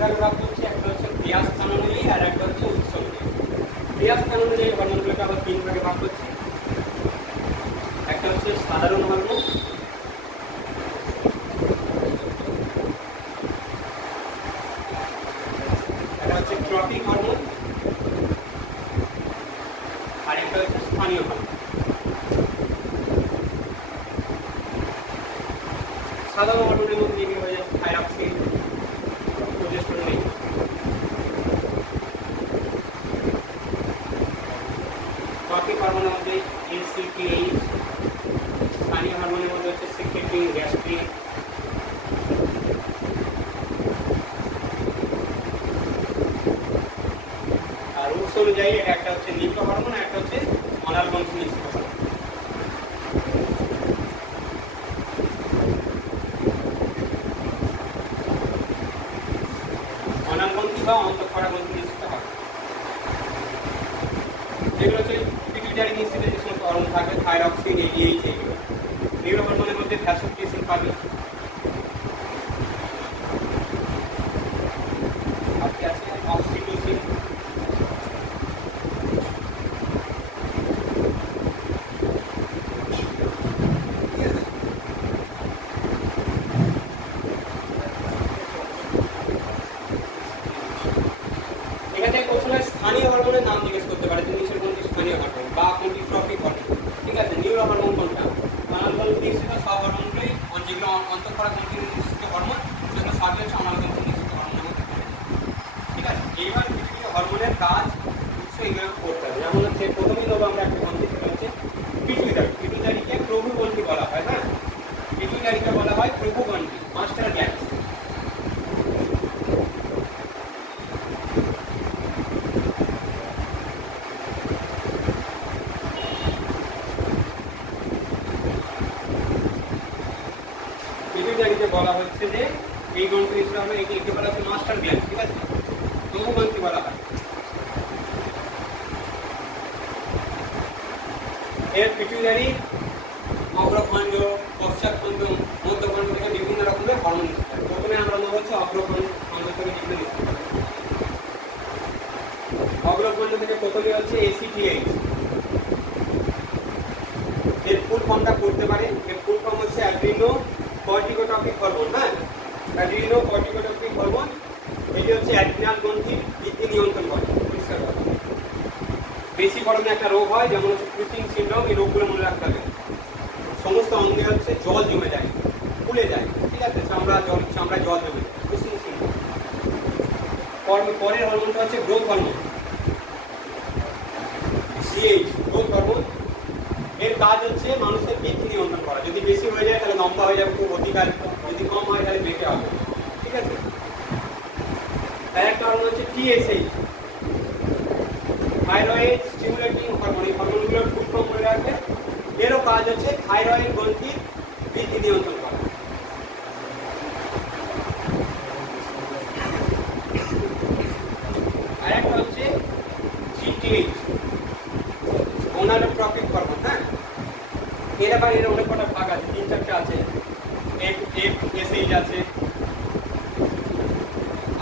ভাগে ভাগ করছি, একটা হচ্ছে ক্রিয়া স্থান অনুযায়ী আর একটা হচ্ছে উৎস অনুযায়ী। ক্রিয়া স্থান অনুযায়ী হরমোনগুলোকে আবার 3 ভাগে ভাগ করছি। একটা হচ্ছে সাধারণ হরমোন, একটা হচ্ছে ট্রপিক হরমোন, আর একটা হচ্ছে স্থানীয় হরমোন। সাধারণ হরমোনের মধ্যে যেগুলো হয়ে যাচ্ছে থাইরক্সিন, প্রোজেস্টেরন। ট্রপিক হরমোনের মধ্যে এনসিটিএইচ, স্থানীয় হরমোনের মধ্যে হচ্ছে সিক্রেটিং গ্যাস্ট্রিন, আর উৎস অনুযায়ী এটা একটা হচ্ছে নিউরো হরমোন আর একটা হচ্ছে অনালগ্রন্থি নিঃসৃত হরমোন। অনালগ্রন্থি বা অন্তঃক্ষরাগ্রন্থি নিঃসৃত হরমোন, যেগুলো হচ্ছে পিটুইটারি নিঃসৃত যে সমস্ত হরমোন থাকে, থাইরক্সিন, এডিএইচ, এগুলো। নিউরো হরমোনের মধ্যে ভ্যাসোপ্রেসিন পাবে, বাকি আছে অক্সিটোসিন, এখানে প্রথমে স্থানীয় হরমোনের নাম জিজ্ঞেস করতে পারে, তুমি নিচের কোনটি স্থানীয় হরমোন বা কোনটি ট্রপিক হরমোন। ঠিক আছে, নিউরো হরমোন কোনটা? অনালগ্রন্থি নিঃসৃত সব হরমোনগুলোই, যেগুলো অন্তঃক্ষরাগ্রন্থি নিঃসৃত হরমোন, সেগুলো সবই হচ্ছে অনালগ্রন্থি নিঃসৃত হরমোনের মধ্যে পড়ে। ঠিক আছে, এইবার কিছু হরমোনের কাজ উৎস এগুলো করতে হবে। যেমন হচ্ছে প্রথমেই নেবো আমরা একটা গ্রন্থি, সেটা হচ্ছে পিটুইটারি। পিটুইটারিকে প্রভু গ্রন্থি বলা হয়। হ্যাঁ, পিটুইটারিকে বলা হয় প্রভু গ্রন্থি, মাস্টার গ্ল্যান্ড। পিটুইটারিকে বলা হচ্ছে যে এই গ্রন্থি হিসেবে একে বলা হচ্ছে মাস্টার গ্ল্যান্ড। ঠিক আছে, প্রভু গ্রন্থি বলা হয়। এর পিটুইটারি অগ্রখণ্ড, পশ্চাৎখণ্ড, মধ্যখণ্ড থেকে বিভিন্ন রকমের হরমোন নিতে পারে। প্রথমে আমরা নেবো হচ্ছে অগ্রখণ্ড থেকে যেগুলো নিতে পারে। অগ্রখণ্ড থেকে প্রথমে হচ্ছে এসিটিএইচ। এর ফুল ফর্মটা করতে পারে, এর ফুল ফর্ম হচ্ছে অ্যাড্রিনো কর্টিকোট্রপিক হরমোন। হ্যাঁ, অ্যাড্রিনো কর্টিকোট্রপিক হরমোন, এটি হচ্ছে অ্যাড্রিনাল গ্রন্থির বৃদ্ধি নিয়ন্ত্রণ করে। পরিষ্কার কথা, বেশি গরমে একটা রোগ হয় যেমন হচ্ছে ক্রিটিং সিনড্রোম, এই রোগগুলো মনে রাখতে হবে। সমস্ত অঙ্গে হচ্ছে জল জমে যায়, ফুলে যায়। ঠিক আছে, চামড়া জল জমে যায়, ক্রিটিং সিনড্রোম। পরের হরমোনটা হচ্ছে growth hormone, CH, growth hormone. এর কাজ হচ্ছে মানুষের বৃদ্ধি নিয়ন্ত্রণ করা। যদি বেশি হয়ে যায় তাহলে লম্বা হয়ে যাবে খুব অতিকারিত, যদি কম হয় তাহলে বেঁকে হবে। ঠিক আছে, তার একটা হরমোন হচ্ছে টিএসএইচ, থাইরয়েড স্টিমুলেটিং হরমোন। এই হরমোনগুলোর ফুল ফর্ম করে রাখবে। এরও কাজ হচ্ছে থাইরয়েড গ্রন্থির বৃদ্ধি নিয়ন্ত্রণ করা। আর একটা হচ্ছে জিটিএইচ, গোনাডোট্রপিক হরমোন। হ্যাঁ, এর আবার এর অনেক কটা ভাগ আছে, 3-4টা আছে। এফএসএইচ আছে,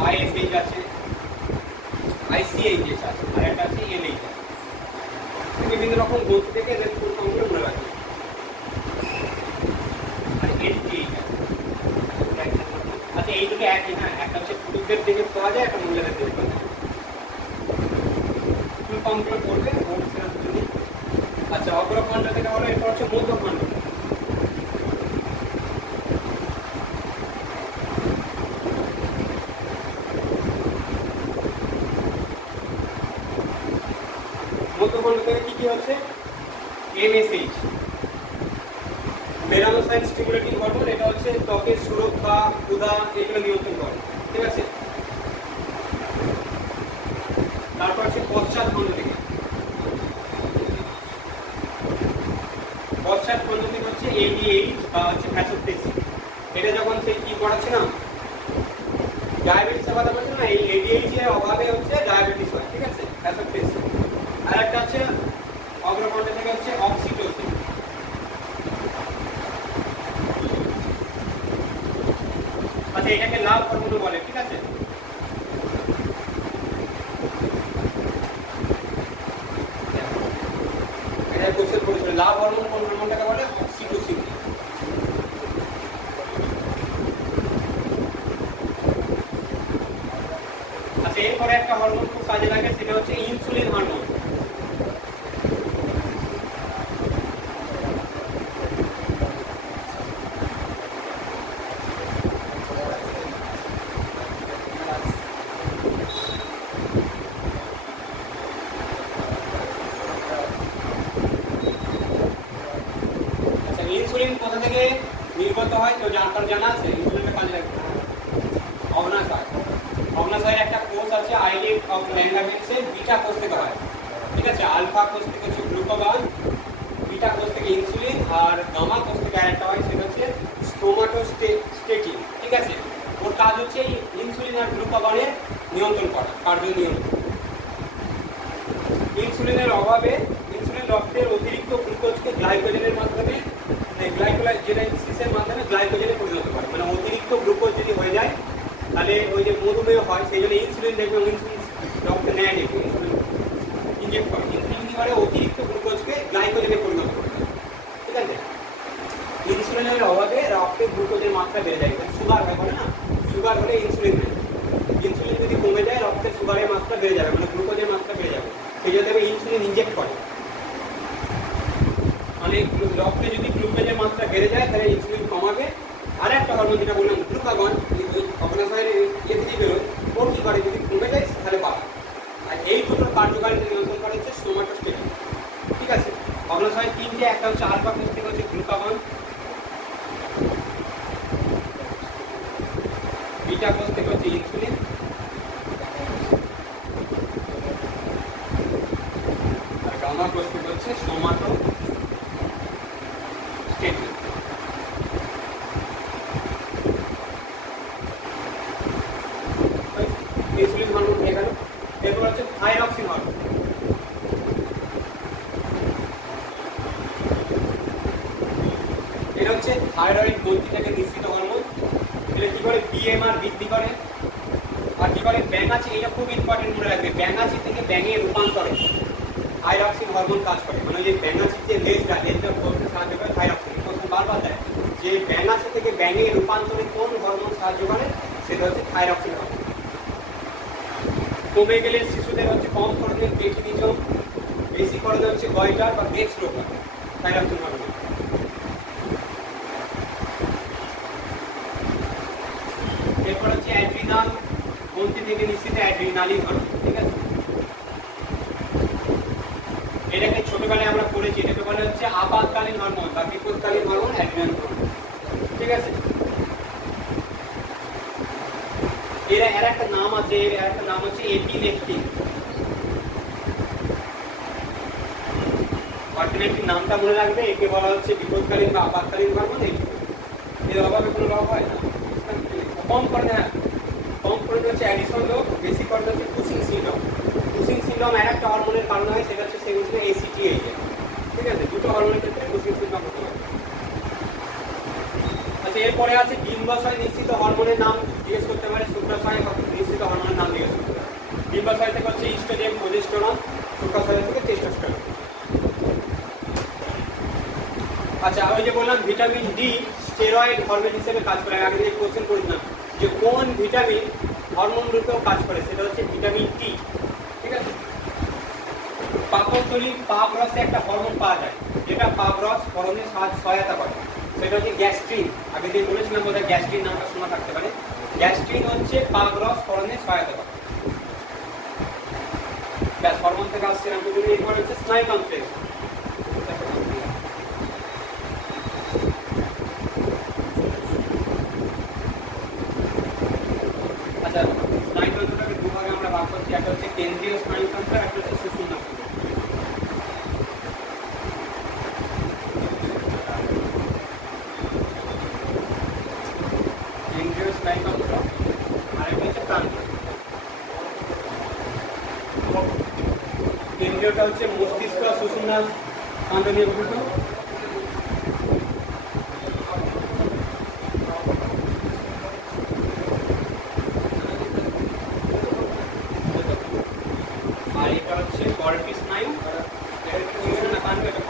আইএসএইচ আছে, আইসিএইচ আছে, আর একটা আছে এনএইচ আছে। বিভিন্ন রকম গ্রন্থি থেকে এদের ফুল ফর্মগুলো মনে রাখবে। আর এনটিএইচ আছে। আচ্ছা, এই দুটো একই। হ্যাঁ, একটা হচ্ছে পুরুষদের দিকে পাওয়া যায়, একটা মহিলাদের দিকে পাওয়া যায়। ফুল ফর্মগুলো করবে। আচ্ছা, অগ্রখণ্ড থেকে হলো, এটা হচ্ছে মধ্যখণ্ড। মধ্যখণ্ড থেকে কি কি হচ্ছে? এমএসএইচ, মেলানোসাইট স্টিমুলেটিং হরমোন। এটা হচ্ছে ত্বকের সুরক্ষা, ক্ষুধা, এগুলো নিয়ন্ত্রণ করে। ঠিক আছে, তারপর হচ্ছে পশ্চাৎখণ্ড থেকে। পশ্চাৎখণ্ড থেকে হচ্ছে এডিএইচ বা হচ্ছে ভ্যাসোপ্রেসিন। এটা যখন সেই কি করাচ্ছে না, ডায়াবেটিসের কথা বলছে না, এই এডিএইচ এর অভাবে হচ্ছে ডায়াবেটিস হয়। ঠিক আছে, ভ্যাসোপ্রেসিন। আর একটা হচ্ছে অগ্রখণ্ড থেকে হচ্ছে অক্সিটোসিন। আচ্ছা, এটাকে লাভ হরমোন বলে। ঠিক আছে, এটা কোশ্চেন করেছিল, লাভ হরমোন কোন হরমোনটাকে বলে? অক্সিটোসিন। আচ্ছা, এরপরে একটা হরমোন খুব কাজে লাগে, সেটা হচ্ছে ইনসুলিন হরমোন। ইনসুলিন কোথা থেকে নির্গত হয় তো আপনার জানা আছে? ইনসুলিনের কাজে লাগে অগ্নাশয়। অগ্নাশয়ের একটা কোষ আছে আইলেট অফ ল্যাঙ্গারহ্যান্সের, বিটা কোষ থেকে হয়, ঠিক আছে? আলফা কোষ থেকে হচ্ছে গ্লুকাগন, বিটা কোষ থেকে ইনসুলিন, আর গামা কোষ থেকে আরেকটা হয়, সেটা হচ্ছে স্টোমাটোস্টেটিন, ঠিক আছে? ওর কাজ হচ্ছে এই ইনসুলিন আর গ্লুকাগনের নিয়ন্ত্রণ করা, কার্য নিয়ন্ত্রণ। ইনসুলিনের অভাবে ইনসুলিন রক্তের অতিরিক্ত গ্লুকোজকে গ্লাইকোজেনের মাধ্যমে, গ্লাইকোজেনেসিসের মাধ্যমে গ্লাইকোজেনে পরিণত করে। মানে অতিরিক্ত গ্লুকোজ যদি হয়ে যায় তাহলে ওই যে মধুমেহ হয়, সেই জন্য ইনসুলিন দেখবে, ইনসুলিন রক্তে নেয় দেখবে, ইনসুলিন ইনজেক্ট করে। ইনসুলিন কি করে? অতিরিক্ত গ্লুকোজকে গ্লাইকোজেনে পরিণত করে, ঠিক আছে? ইনসুলিনের অভাবে রক্তে গ্লুকোজের মাত্রা বেড়ে যায়, সুগার হয়, বলে না? সুগার হলে ইনসুলিন নেয়। ইনসুলিন যদি কমে যায় রক্তে সুগারের মাত্রা বেড়ে যাবে, মানে গ্লুকোজের মাত্রা বেড়ে যাবে, সেই জন্য দেখবে ইনসুলিন ইনজেক্ট করে। মানে রক্তে যদি গ্লুকোজের মাত্রা বেড়ে যায় তাহলে ইনসুলিন কমাবে। আর একটা হরমোন যেটা বললাম গ্লুকাগন, অগ্নাশয়ের ইয়ে থেকে বেরোয়, ও কী করে? যদি কমে যায় তাহলে পাবে। আর এই দুটোর কার্যকারিতা নিয়ন্ত্রণ করে হচ্ছে সোমাটোস্টেটিন, ঠিক আছে? অগ্নাশয় তিনটে, একটা হচ্ছে আলফা কোষ থেকে হচ্ছে গ্লুকাগন, বিটা কোষ থেকে হচ্ছে ইনসুলিন, আর গামা কোষ থেকে হচ্ছে সোমাটোস্টেটিন। ইনসুলিন হরমোন হয়ে গেল। এরপর হচ্ছে থাইরক্সিন হরমোন। এটা হচ্ছে থাইরয়েড গ্রন্থি থেকে নিঃসৃত হরমোন। এটা কি করে? বিএমআর বৃদ্ধি করে। আর কি করে? ব্যাঙাচি, এটা খুব ইম্পর্টেন্ট মনে রাখবে, ব্যাঙাচি থেকে ব্যাঙে রূপান্তরে থাইরক্সিন হরমোন কাজ করে। মানে যে ব্যাঙাচির যে লেজটা করতে সাহায্য করে থাইরক্সিন। প্রশ্ন বারবার দেয় যে ব্যাঙাচি থেকে ব্যাঙে রূপান্তরে কোন হরমোন সাহায্য করে? সেটা হচ্ছে থাইরক্সিন হরমোন। কমে গেলে শিশুদের হচ্ছে কম খরচের পেটিনিজম, বেশি খরচে হচ্ছে গয়টার বা ডেক্স রোগ হয় থাইরক্সিন হরমোন। এরপর হচ্ছে অ্যাড্রিনাল গ্রন্থি থেকে নিঃসৃত অ্যাড্রিনালিন হরমোন, ঠিক আছে? এটাকে ছোটবেলায় আমরা পড়েছি, এটাকে বলা হচ্ছে আপাতকালীন হরমোন বা বিপদকালীন হরমোন, অ্যাড্রিনাল হরমোন, ঠিক আছে? এর একটা নাম আছে, এর একটা নাম হচ্ছে এপিনেফ্রিন। অল্টারনেটিভ নামটা মনে রাখবে, একে বলা হচ্ছে বিপদকালীন বা আপাতকালীন হরমোন। এর অভাবে কোনো রোগ হয় না। কম করে, হ্যাঁ কম করে হচ্ছে অ্যাডিসন রোগ, বেশি করে হচ্ছে কুসিং সিনড্রোম। কুসিং সিনড্রোম আর একটা হরমোনের কারণে হয়, সেটা হচ্ছে সেগুলো এসিটিএইচ, ঠিক আছে? দুটো হরমোনের ক্ষেত্রে কুসিং সিনড্রোম হতে পারে। আচ্ছা, এরপরে আছে ডিম্বাশয় নিঃসৃত হরমোনের নাম জিজ্ঞেস করতে পারে, শুক্রাশয় নিঃসৃত হরমোনের নাম জিজ্ঞেস করতে পারে। ডিম্বাশয় থেকে হচ্ছে ইস্ট্রোজেন, প্রোজেস্টেরন, শুক্রাশয় থেকে টেস্টোস্টেরন। আচ্ছা, ওই যে বললাম ভিটামিন ডি স্টেরয়েড হরমোন হিসেবে কাজ করে। আগে যে কোশ্চেন করেছিলাম যে কোন ভিটামিন হরমোন রূপেও কাজ করে, সেটা হচ্ছে ভিটামিন ডি, ঠিক আছে? পাকস্থলী পাক রসে একটা হরমোন পাওয়া যায় যেটা পাক রস হরমোনে সহায়তা করে, সেটা হচ্ছে গ্যাস্ট্রিন। আগে যে বলেছিলাম বোধহয় গ্যাস্ট্রিন নামটা শোনা থাকতে পারে। গ্যাস্ট্রিন হচ্ছে পাক রস হরমোনে সহায়তা করে। ব্যাস, হরমোন থেকে আসছে নাম। এরপর হচ্ছে স্নায়ু কমপ্লেক্স। আচ্ছা, স্নায়ুতন্ত্রটাকে দুভাগে আমরা ভাগ করছি, একটা হচ্ছে কেন্দ্রীয় স্নায়ুতন্ত্র, একটা হচ্ছে সুষুম্নাতন্ত্র। কেন্দ্রীয় স্নায়ুতন্ত্র আর একটা হচ্ছে প্রাণতন্ত্র। কেন্দ্রীয়টা হচ্ছে মস্তিষ্ক, সুষুম্না কাণ্ড নিয়ে গঠিত। আর এটা হচ্ছে কর্টি স্নায়ু, সুষুম্না কাণ্ড, এটা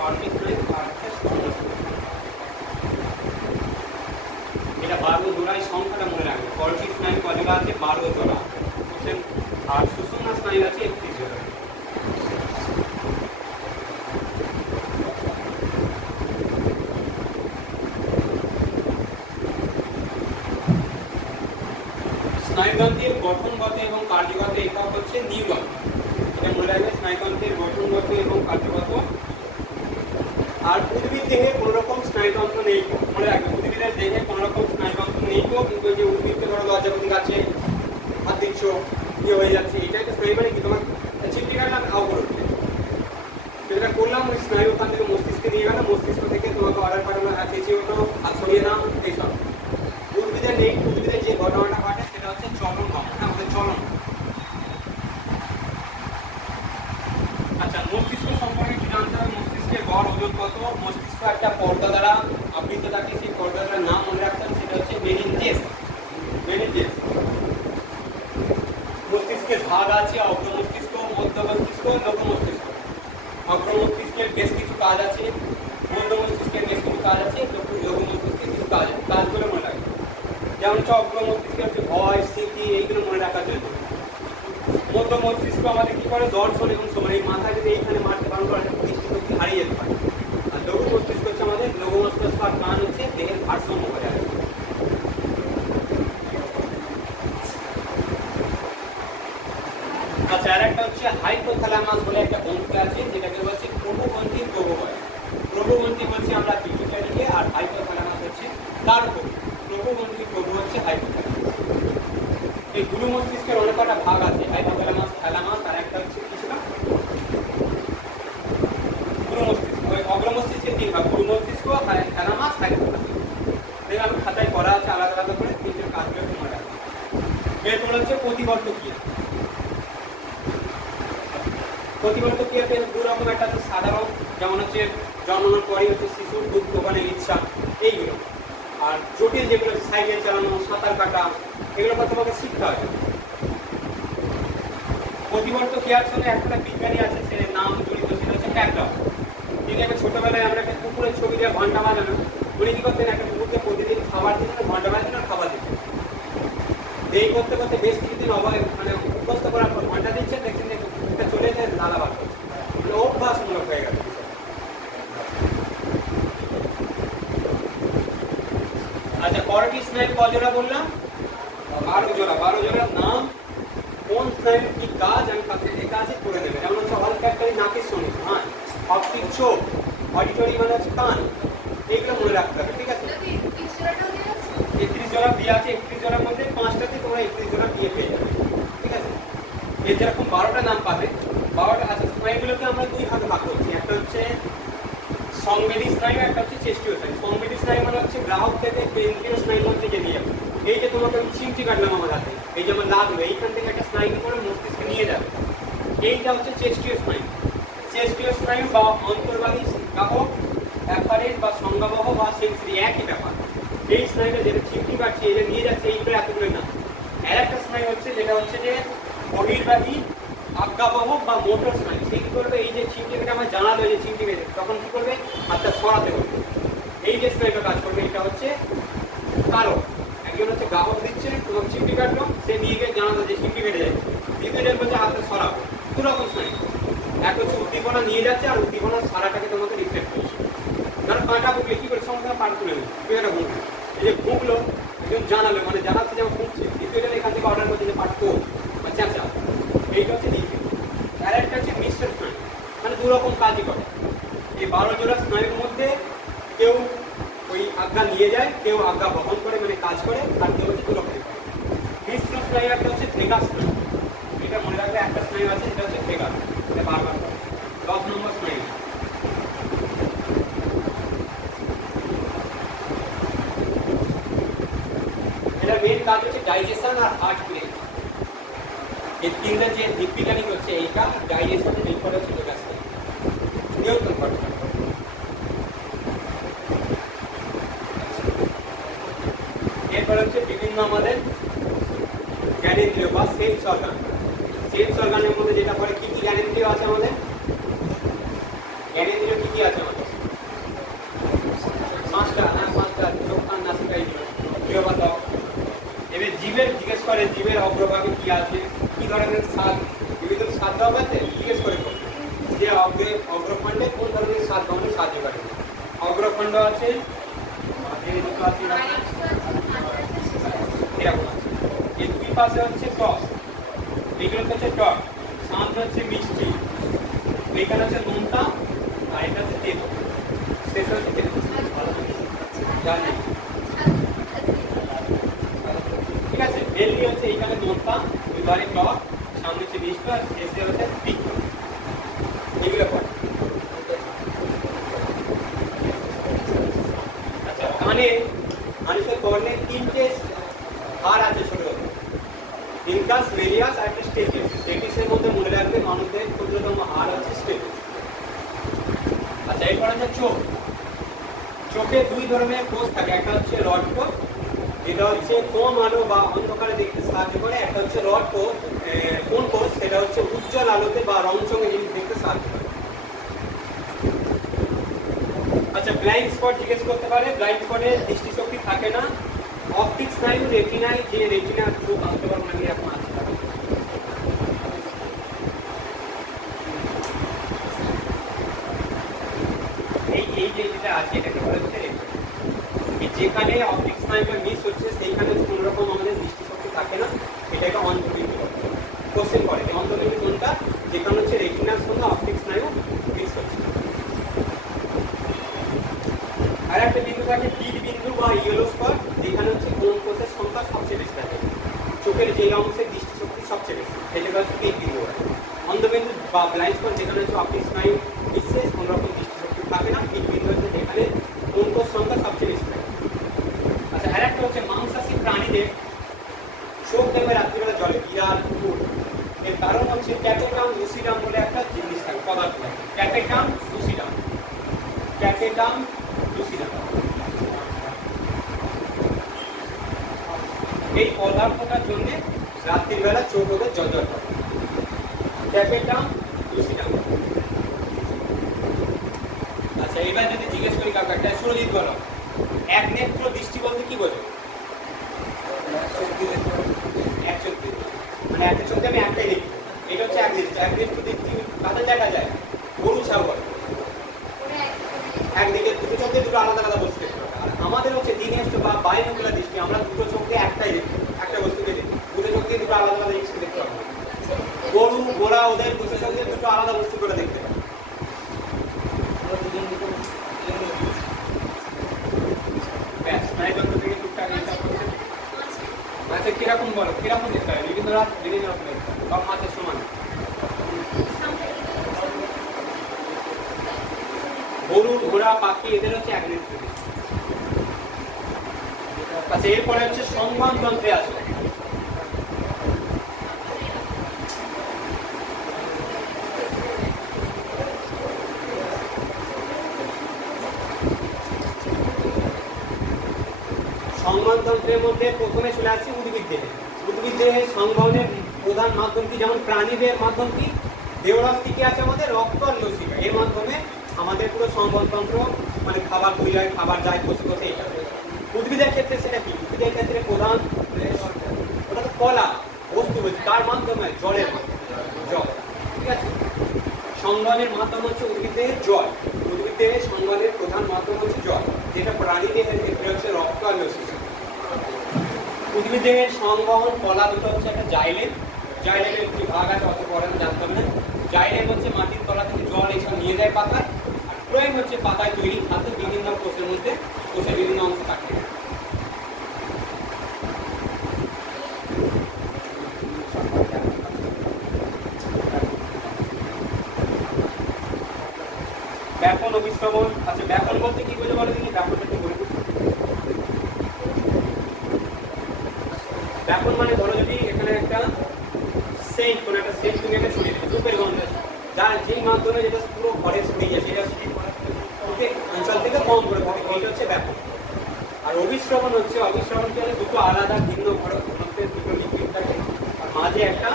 স্নায়ুতন্ত্রের গঠনগত এবং কার্যগত একক হচ্ছে নিউরন। এটা মনে রাখবে, স্নায়ুতন্ত্রের গঠনগত এবং কার্যগত। আর উদ্ভিদ দেহে কোনো রকম স্নায়ুতন্ত্র নেই, মনে রাখবে উদ্ভিদের দেহে কোনো রকম স্নায়ুতন্ত্র নেই, কিন্তু যে উদ্ভিদকে ধরো লজ্জাপতি গাছে হাত দিচ্ছ ইয়ে হয়ে যাচ্ছে, এটাই তো স্নায়ু মানে কি তোমার চিমটি কাটলাম আউ করে উঠবে, যেটা করলাম ওই স্নায়ু ওখান থেকে মস্তিষ্কে নিয়ে গেলাম, মস্তিষ্ক থেকে তোমাকে অর্ডার পাঠানো চেঁচিয়ে ওঠো হাত সরিয়ে নাও, এইসব। উদ্ভিদের নেই, উদ্ভিদের যে ঘটনাটা ঘটে সেটা হচ্ছে চলন গমন, আমাদের চলন। আচ্ছা, মস্তিষ্ক সম্পর্কে কি জানতে হবে? মস্তিষ্কের গড় ওজন কত? মস্তিষ্ক একটা পর্দা দ্বারা আবৃত থাকে, সেই পর্দা দ্বারা নাম মনে রাখতে হবে, সেটা হচ্ছে মেনিনজেস। মেনিনজেস। মস্তিষ্কের ভাগ আছে অগ্র মস্তিষ্ক, মধ্য মস্তিষ্ক, লঘু মস্তিষ্ক। অগ্র মস্তিষ্কের বেশ কিছু কাজ আছে, মধ্য মস্তিষ্কের বেশ কিছু কাজ আছে, লঘু মস্তিষ্কের কিছু কাজ আছে। কাজগুলো মনে রাখবে, যেমন হচ্ছে অগ্র মস্তিষ্কে হচ্ছে ভয়, স্মৃতি, এইগুলো মনে রাখার জন্য। মধ্য মস্তিষ্ক আমাদের কি করে? দর্শন এবং সময়। এই মাথা যদি এইখানে মারতে পারো একটা দৃষ্টিশক্তি হারিয়ে যেতে পারে। আর লঘু মস্তিষ্ক হচ্ছে আমাদের, লঘু মস্তিষ্ক আর কান হচ্ছে দেহের ভারসাম্য বজায় রাখে। আচ্ছা, আর একটা হচ্ছে হাইপোথ্যালামাস বলে একটা গ্রন্থি আছে, যেটাকে বলছে প্রভুগ্রন্থি, প্রভুবয়। প্রভুগ্রন্থি বলছি আমরা পিটুইটারিকে, আর হাইপোথ্যালামাস হচ্ছে তার উপর। প্রভুগ্রন্থি, প্রভু হচ্ছে হাইপোথ্যালামাস। এই গুরু মস্তিষ্কের অনেক কটা ভাগ আছে, হাইপোথ্যালামাস, থ্যালামাস, আর একটা হচ্ছে কি ছিল গুরু মস্তিষ্ক। ওই অগ্র মস্তিষ্কের তিন ভাগ, গুরু মস্তিষ্ক, থ্যালামাস, হাইপোথ্যালামাস। দেখলাম খাতায় করা আছে আলাদা আলাদা করে, তিনটের কাজগুলো মনে রাখবে। এরপর হচ্ছে প্রতিবর্ত ক্রিয়া। প্রতিবর্ত ক্রিয়াতে দু রকম, একটা হচ্ছে সাধারণ, যেমন হচ্ছে জন্মানোর পরেই হচ্ছে শিশুর দুধ দোকানের ইচ্ছা, এইগুলো। আর জটিল যেগুলো সাইকেল চালানো, সাঁতার কাটা, এগুলো তোমাকে শিখতে হবে। প্রতিবর্ত ক্রিয়ার সঙ্গে একটা বিজ্ঞানী আছে, সে নাম জড়িত, সেটা হচ্ছে প্যাকডগ। তিনি একটা ছোটবেলায় আমরা একটা কুকুরের ছবি দিয়ে ঘন্টা বাজানো, উনি কি করতেন? একটা কুকুরকে প্রতিদিন খাবার দিতেন, ঘন্টা বাজানো আর খাবার দিতেন। এই করতে করতে বেশ কিছুদিন মানে অভ্যস্ত করার পর ঘন্টা দিচ্ছেন, দেখছেন যে কুকুরটা চলে যায়, লালা বার করছে, মানে অভ্যাসমূলক হয়ে গেছে। আচ্ছা, করটি স্নায়ু কজোড়া বললাম? 12 জোড়া। 12 জোড়ার নাম, কোন স্নায়ুর কি কাজ, আমি পাশে লেখা আছে, করে দেবে। যেমন হচ্ছে অলফ্যাক্টরি নাকের সঙ্গে, হ্যাঁ, অপটিক চোখ, অডিটরি মানে হচ্ছে কান, এইগুলো মনে রাখতে হবে, ঠিক আছে? 31 জোড়া বিয়ে আছে, 31 জোড়ার মধ্যে 5টাতে তোমরা 31 জোড়া বিয়ে পেয়ে যাবে, ঠিক আছে? এর যেরকম 12টা নাম পাবে, 12টা। আচ্ছা, স্নায়ুগুলোকে আমরা দুই ভাগে ভাগ করছি, একটা হচ্ছে সংবেদী স্নায়ু, একটা হচ্ছে চেষ্টীয় স্নায়ু। সংবেদী স্নায়ু মানে হচ্ছে গ্রাহক থেকে কেন্দ্রীয় স্নায়ুর মধ্যে যে নিয়ে যাবে। এই যে তোমাকে আমি চিমটি কাটলাম আমার হাতে, এই যে আমার লাগলো, এইখান থেকে একটা স্নায়ু করে মস্তিষ্কে নিয়ে যাবে, এইটা হচ্ছে চেষ্টীয় স্নায়ু। চেষ্টীয় স্নায়ু বা অন্তর্বাহী গ্রাহক, অ্যাপারেট বা সংজ্ঞাবহ বা সেন্সরি, একই ব্যাপার। এই স্নায়ুটা যেটা চিমটি কাটছে, এটা নিয়ে যাচ্ছে, এইগুলো এতগুলো না। আর একটা স্নায়ু হচ্ছে যেটা হচ্ছে যে বহির্বাহী আজ্ঞাবহ বা মোটর স্নায়ু। সে কি করবে? এই যে চিমটি কেটে আমার জানালো যে চিমটি কেটে, তখন কি করবে? হাতটা সরাতে করবে, এই যে স্নায়ুটা কাজ করবে, এটা হচ্ছে কারক। একজন হচ্ছে গ্রাহক দিচ্ছে, তোমাকে চিমটি কাটলো, সে নিয়ে গিয়ে জানালো যে চিমটি কেটে যাচ্ছে, দ্বিতীয়জন বলছে হাতটা সরাবো। দুরকম স্নায়ু, এক হচ্ছে উদ্দীপনা নিয়ে যাচ্ছে, আর উদ্দীপনার সারাটাকে তোমাকে রিফ্লেক্ট করছে। ধরো কাঁটা ভুগলে কি করে? সঙ্গে পার তুলে নেবে, তুই একটা ভুগলো, এই যে ভুগলো, একজন জানালো, মানে জানাচ্ছে যে আমার ভুগছে, দ্বিতীয়জন এখান থেকে অর্ডার করছে যে পার তো বা চেঁচা, এইটা হচ্ছে দ্বিতীয়। আর একটা হচ্ছে মিশ্র স্নায়ু, মানে দু রকম কাজই করে। এই 12 জোড়া স্নায়ুর মধ্যে কেউ ওই আজ্ঞা নিয়ে যায়, কেউ আজ্ঞা বহন করে, মানে কাজ করে, আর কেউ হচ্ছে দু রকমের করে। মিশ্র স্নায়ু একটা হচ্ছে ভেগাস স্নায়ু, এটা মনে রাখবে, একটা স্নায়ু আছে সেটা হচ্ছে ভেগাস, এটা বারবার করে। 10 নম্বর স্নায়ু। এটা মেন কাজ হচ্ছে ডাইজেশন আর হার্ট ব্রেক। এই তিনটা যে দিকবিজ্ঞানী হচ্ছে, এইটা ডাইজেশনের নির্ভর হচ্ছে ভেগাস স্নায়ু, নিয়ন্ত্রণ করে। এরপর হচ্ছে বিভিন্ন আমাদের জ্ঞানেন্দ্রিয় বা সেন্স অর্গান। সেন্স অর্গানের মধ্যে যেটা পড়ে, কি কি জ্ঞানেন্দ্রিয় আছে আমাদের? জ্ঞানেন্দ্রিয় কি কি আছে আমাদের? 5টা, হ্যাঁ 5টা, চোখ, কান, নাসিকা, এইগুলো জিহ্বা। এবার জীবের জিজ্ঞেস করে, জীবের অগ্রভাগে কি আছে, কি ধরনের স্বাদ, বিভিন্ন স্বাদ ভাব আছে, জিজ্ঞেস করে যে অগ্রখণ্ডে কোন ধরনের স্বাদ ভাবনে সাহায্য করে। অগ্রখণ্ড আছে, এরকম আছে, এই 2 পাশে হচ্ছে টক, এইগুলো হচ্ছে টক, সামনে হচ্ছে মিষ্টি, এইখানে হচ্ছে নোনতা, আর এটা হচ্ছে তেতো, শেষে হচ্ছে তেতো। জানি ঠিক আছে, মেনলি হচ্ছে এইখানে নোনতা, দুবারে টক, সামনে হচ্ছে মিষ্টি, আর শেষে হচ্ছে তিতো, এগুলো পড়ে। আচ্ছা, কানে মানুষের কর্ণে তিনটে হাড় আছে ছোট ছোট, ইনকাস, মেলিয়াস আর একটা স্টেপিস। স্টেপিসের মধ্যে মনে রাখবে মানুষদের ক্ষুদ্রতম হাড় হচ্ছে স্টেপিস। আচ্ছা, এরপর হচ্ছে চোখ। চোখে দুই ধরনের কোষ থাকে, একটা হচ্ছে রড কোষ, যেটা হচ্ছে কম আলো বা অন্ধকারে দেখতে সাহায্য করে, একটা হচ্ছে রড কোষ, কোন কোষ, সেটা হচ্ছে উজ্জ্বল আলোতে বা রংচঙে জিনিস দেখতে সাহায্য করে। আচ্ছা, ব্লাইন্ড স্পট জিজ্ঞেস করতে পারে। ব্লাইন্ড স্পটে দৃষ্টিশক্তি থাকে না। অপটিক স্নায়ু রেটিনায়, যে রেটিনা খুব আসতে পারবো না এরকম আছে। এই যে যেটা আছে এটাকে বলা হচ্ছে যেখানে অপটিক স্নায়ুটা মিস হচ্ছে সেইখানে কোনো রকম আমাদের দৃষ্টিশক্তি থাকে না, এটাকে অন্ধবিন্দু কোশ্চেন করে। অন্ধবিন্দু কোনটা? যেখানে হচ্ছে রেটিনার সঙ্গে অপটিক স্নায়ু মিস হচ্ছে। আর একটা বিন্দু থাকে টিট বিন্দু বা ইয়েলো স্পট, যেখানে হচ্ছে কোন কোষের সংখ্যা সবচেয়ে বেশি থাকে, চোখের যে অংশে দৃষ্টিশক্তি সবচেয়ে বেশি, সেটা হচ্ছে টিট বিন্দু। অন্ধবিন্দু বা ব্লাইন্ড স্পট যেখানে হচ্ছে অপটিক স্নায়ু মিসছে, কোন রকম দৃষ্টিশক্তি থাকে না। টিট বিন্দু হচ্ছে যেখানে কোন কোষ সংখ্যা সবচেয়ে বেশি থাকে। আচ্ছা, আর একটা হচ্ছে মাংসাশী প্রাণীদের চোখ দেখবে রাত্রিবেলা জলে, বিড়াল, কুকুর। এর কারণ হচ্ছে ট্যাপেটাম লুসিডাম বলে একটা জিনিস থাকে, পদার্থ থাকে। ট্যাপেটাম লুসিডাম, ট্যাপেটাম লুসিডাম, এই পদার্থটার জন্য রাত্রিবেলা চোখ ওদের জর্জর করে। Tapetum lucidum. আচ্ছা, এবার যদি জিজ্ঞেস করি কাউকে একটা, সুরজিৎ বলো, এক নেত্র দৃষ্টি বলতে কি বোঝো? এক চোখ দিয়ে, মানে একটা চোখে আমি একটাই দেখি, এটা হচ্ছে এক দৃষ্টি। এক দৃষ্টি দৃষ্টি কাদের দেখা যায়? গরু, ছাগল, একদিকে দুটো চোখে দুটো আলাদা আলাদা বস্তু দেখতে পাবে। আর আমাদের হচ্ছে দিনেষ্ট বা বাইনোকুলার দৃষ্টি, আমরা দুটো চোখ দিয়ে একটাই দেখি, একটা বস্তুকে দেখি, দুটো চোখ দিয়ে দুটো আলাদা আলাদা জিনিস দেখতে পাবো। গরু, ঘোড়া ওদের দুটো চোখ দিয়ে দুটো আলাদা বস্তু করে দেখতে পাবে। আচ্ছা, কিরকম বলো, কিরকম দেখতে হয়? বিভিন্ন রাত বিভিন্ন রকম দেখতে হয়, সব মাছের সমান। গরু, ঘোড়া, পাখি এদের হচ্ছে এক নেত্র দৃষ্টি। আচ্ছা, এরপরে হচ্ছে সংবহন যন্ত্রে আছে। সংবহন যন্ত্রের মধ্যে প্রথমে চলে আসছে উদ্ভিদ দেহে। উদ্ভিদ দেহে সংবহনের প্রধান মাধ্যম কি? যেমন প্রাণীদের মাধ্যম কি? দেহরস কি আছে আমাদের? রক্ত আর লসিকা। এর মাধ্যমে আমাদের পুরো সংবহন তন্ত্র, মানে খাবার তৈরি হয়, খাবার যায় কোষে কোষে। এটা উদ্ভিদের ক্ষেত্রে সেটা কি? উদ্ভিদের ক্ষেত্রে প্রধান ওটা তো কলা বস্তু বলছি, তার মাধ্যমে জলের মাধ্যমে, জল। ঠিক আছে, সংবহনের মাধ্যম হচ্ছে উদ্ভিদ দেহের জল। উদ্ভিদ দেহের সংবহনের প্রধান মাধ্যম হচ্ছে জল, যেটা প্রাণী দেহের ক্ষেত্রে হচ্ছে রক্ত আর লসিকা। উদ্ভিদ দেহের সংবহন কলা দুটো হচ্ছে একটা জাইলেম। জাইলেমের একটি ভাগ আছে, অত পরে জানতে হবে না। জাইলেম হচ্ছে মাটির তলা থেকে জল এইসব নিয়ে যায় পাতায়, আর ফ্লোয়েম হচ্ছে পাতায় তৈরি খাদ্য বিভিন্ন কোষের মধ্যে, কোষের বিভিন্ন অংশ থাকে। ব্যাপন, অভিশ্রবণ। আচ্ছা, ব্যাপন বলতে কি বোঝো বলো দেখি? ব্যাপনটা একটু বলে দিচ্ছি। ব্যাপন মানে ধরো যদি এখানে একটা সেন্ট, কোনো একটা সেন্ট তুমি একটা ছড়িয়ে দিচ্ছ, ধূপের গন্ধ আছে, যার যেই মাধ্যমে যেটা পুরো ঘরে ছড়িয়ে যায়, সেটা অঞ্চল থেকে কম করে থাকে, এইটা হচ্ছে ব্যাপন। আর অভিশ্রবণ হচ্ছে, অভিশ্রবণ কি হলে দুটো আলাদা ভিন্ন ঘনত্বের দুটো লিকুইড থাকে, আর মাঝে একটা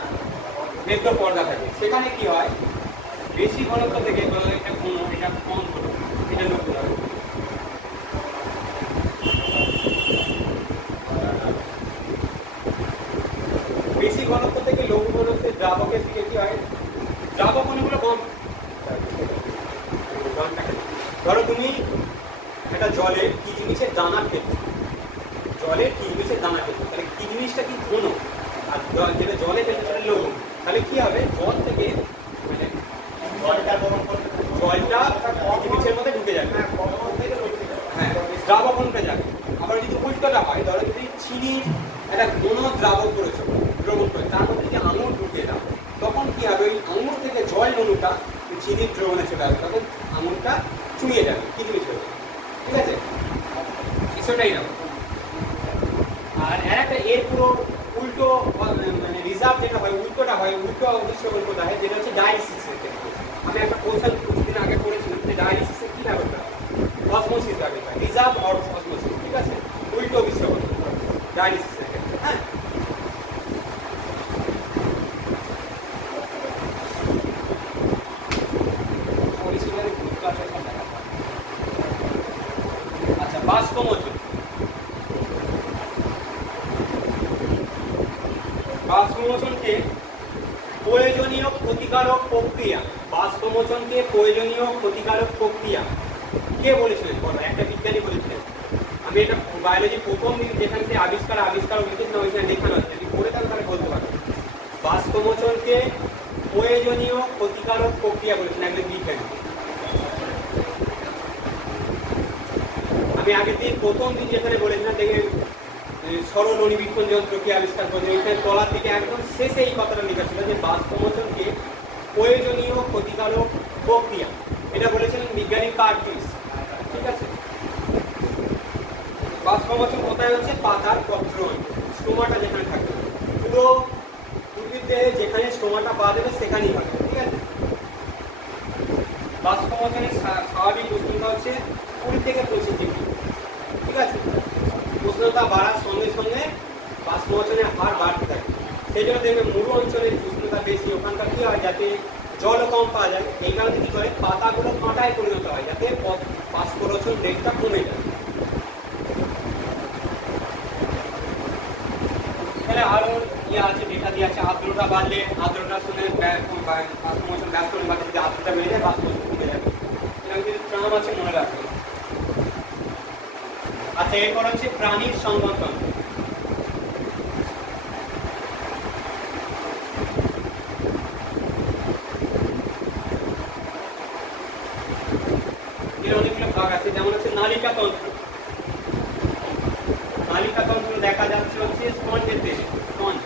মেঘ পর্দা থাকে। সেখানে কি হয়, বেশি ঘনত্ব থেকে এটা ঘন, এটা কম ঘন, এটা লক্ষ্য রাখবে। বেশি ঘনত্ব থেকে লঘু ঘনত্বের দ্রাবকের দিকে কি হয়, দ্রাবক অণুগুলো কম। ধরো তুমি একটা জলে কি জিনিসের দানা খেতে, জলে কি জিনিসের দানা খেতে, তাহলে কি জিনিসটা কি ঘন আর যেটা জলে ফেলছে সেটা লবণ। তাহলে কি হবে, জল থেকে মানে জলটা নিচের মধ্যে ঢুকে যাবে, হ্যাঁ দ্রাবকণটা যাবে। আবার যদি উল্টোটা হয়, তাহলে যদি চিনির একটা ঘন দ্রাবক করেছে দ্রবণ করে, তার মধ্যে যদি আঙুর ঢুকিয়ে দাও, তখন কি হবে, ওই আঙুর থেকে জল অণুটা চিনির দ্রবণে চলে আসবে, তখন আঙুরটা চুইয়ে যাবে, কি জিনিস হবে, ঠিক আছে, কিছুটাই না। আর একটা এর পুরো উল্টো মানে রিজার্ভ যেটা হয়, উল্টোটা হয়, উল্টো অবিশ্রবণ কোথায় হয়, যেটা হচ্ছে ডায়ালিসিসের ক্ষেত্রে। আমি একটা কোশ্চেন কিছুদিন আগে করেছিলাম যে ডায়ালিসিসের কি ব্যাপারটা, অসমোসিস ব্যাপারটা, রিজার্ভ অর অসমোসিস, ঠিক আছে, উল্টো অবিশ্রবণ ডায়ালিসিসের ক্ষেত্রে। হ্যাঁ, আচ্ছা বাষ্পমোচন। বাষ্পমোচনকে প্রয়োজনীয় ক্ষতিকারক প্রক্রিয়া, বাষ্পমোচনকে প্রয়োজনীয় ক্ষতিকারক প্রক্রিয়া কে বলেছিলেন? একটা বিজ্ঞানী বলেছিলেন। আমি এটা বায়োলজি প্রথম দিন যেখানে থেকে আবিষ্কার লিখেছিলাম, ওইখানে লেখানো আছে, যদি পড়ে থাকেন তাহলে বলতে পারবেন। বাষ্পমোচনকে প্রয়োজনীয় ক্ষতিকারক প্রক্রিয়া বলেছিলেন একজন বিজ্ঞানী। আমি আগের দিন প্রথম দিন যেখানে বলেছিলাম, দেখে সরল অণুবীক্ষণ যন্ত্র কি আবিষ্কার করেছে, ওইখানে তলার দিকে একদম শেষে এই কথাটা লেখা ছিল যে বাষ্পমোচনকে প্রয়োজনীয় ক্ষতিকারক প্রক্রিয়া, এটা বলেছিলেন বিজ্ঞানী কার্টিস, ঠিক আছে। বাষ্পমোচন কোথায় হচ্ছে, পাতার পত্র স্টোমাটা যেখানে থাকে, পুরো উদ্ভিদ দেহে যেখানে স্টোমাটা পাওয়া যাবে সেখানেই হবে, ঠিক আছে। বাষ্পমোচনের স্বাভাবিক উষ্ণতা হচ্ছে 20 থেকে 25 ডিগ্রি, ঠিক আছে। উষ্ণতা বাড়ার সঙ্গে সঙ্গে বাষ্পমোচনের হার বাড়তে থাকে, সেই জন্য দেখবে মরু অঞ্চলের উষ্ণতা বেশি, ওখানকার কি হয়, যাতে জল কম পাওয়া যায়, এই কারণে কি করে পাতাগুলো কাঁটায় পরিণত হয়, যাতে বাষ্পরোচন রেটটা কমে যায়। তাহলে আরো ইয়ে আছে, ডেটা দিয়ে আছে, আর্দ্রতা বাড়লে আর্দ্রতার সঙ্গে বাষ্পমোচন ব্যস্ত হলে, যদি আর্দ্রতা বেড়ে যায় বাষ্পমোচন কমে যাবে, এরকম কিছু ট্রাম আছে, মনে রাখবেন। আচ্ছা, এরপর হচ্ছে প্রাণীর সংবহনতন্ত্র। এর অনেকগুলো ভাগ আছে, যেমন হচ্ছে নালিকাতন্ত্র। নালিকাতন্ত্র দেখা যাচ্ছে হচ্ছে স্পঞ্জের দেহে, স্পঞ্জ।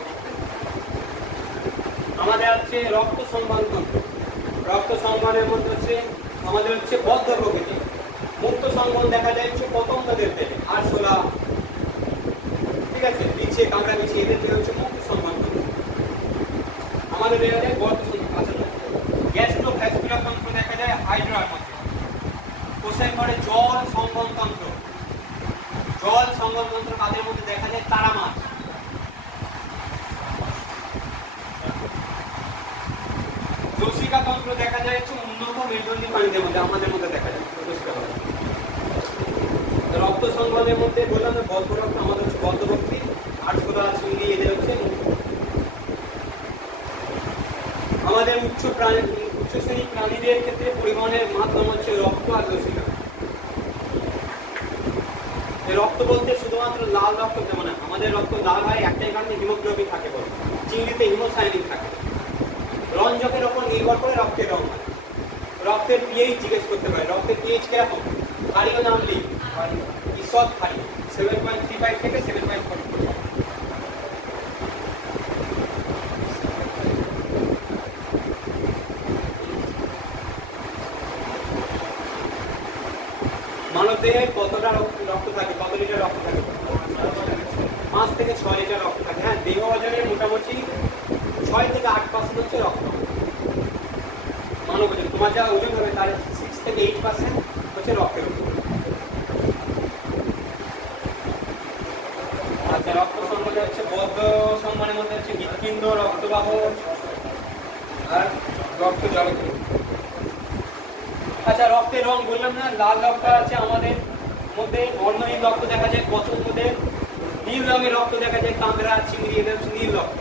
আমাদের হচ্ছে রক্ত সংবহনতন্ত্র। রক্ত সংবহনের মধ্যে হচ্ছে আমাদের হচ্ছে বদ্ধ প্রকৃতি। মুক্ত সংবহন দেখা যায় হচ্ছে পতঙ্গদের দেহে, আরশোলা, ঠিক আছে, বিছে, কামড়া বিছে, এদের দেহে হচ্ছে মুক্ত সংবহনতন্ত্র। আমাদের দেখা যায় বদ্ধ সংবহন। গ্যাস্ট্রোভ্যাসকুলার তন্ত্র দেখা যায় হাইড্রার মধ্যে। কোষের পরে জল সংবহনতন্ত্র। জল সংবহনতন্ত্র কাদের মধ্যে দেখা যায়, তারা মাছ। জোশিকা তন্ত্র দেখা যায় হচ্ছে উন্নত মেরুদণ্ডী প্রাণীদের মধ্যে, আমাদের মধ্যে দেখা যায় জোশিকা তন্ত্র। রক্ত সংবহনের মধ্যে বললাম যে বদ্ধ রক্ত, আমাদের হচ্ছে বদ্ধ প্রকৃতি, আরশোলা, চিংড়ি, এদের হচ্ছে আমাদের উচ্চ শ্রেণীর প্রাণীদের ক্ষেত্রে পরিবহনের মাধ্যম হচ্ছে রক্ত আর জোশিকা। রক্ত বলতে শুধুমাত্র লাল রক্ত তেমন না, আমাদের রক্ত লাল হয় একটাই কারণে হিমোগ্লোবিন থাকে বলে, চিংড়িতে হিমোসায়ানিন থাকে। রঞ্জকের ওপর নির্ভর করে রক্তের রং হয়। রক্তের পিএইচ জিজ্ঞেস করতে পারে, রক্তের পিএইচ কিরকম, ক্ষারীয় না অম্লীয়, ঈষৎ ক্ষারীয়, 7.35 থেকে 7.44। মানবদেহে কতটা রক্ত থাকে, কত লিটার রক্ত থাকে, 5 থেকে 6 লিটার রক্ত থাকে। হ্যাঁ, দেহ ওজনের মোটামুটি 6 থেকে 8% হচ্ছে রক্ত। মানব ওজন, তোমার যা ওজন হবে তার 6 থেকে 8% হচ্ছে রক্তের ওজন। আচ্ছা, রক্ত সংবহনে হচ্ছে বদ্ধ সংবহনের মধ্যে হচ্ছে হৃৎপিণ্ড, রক্তবাহ আর রক্ত জলক। আচ্ছা, রক্তের রং বললাম না, লাল রক্ত আছে আমাদের মধ্যে, বর্ণহীন রক্ত দেখা যায় কচ্ছপ মধ্যে, নীল রঙের রক্ত দেখা যায় কাঁকড়া, চিংড়ি, এদের হচ্ছে নীল রক্ত।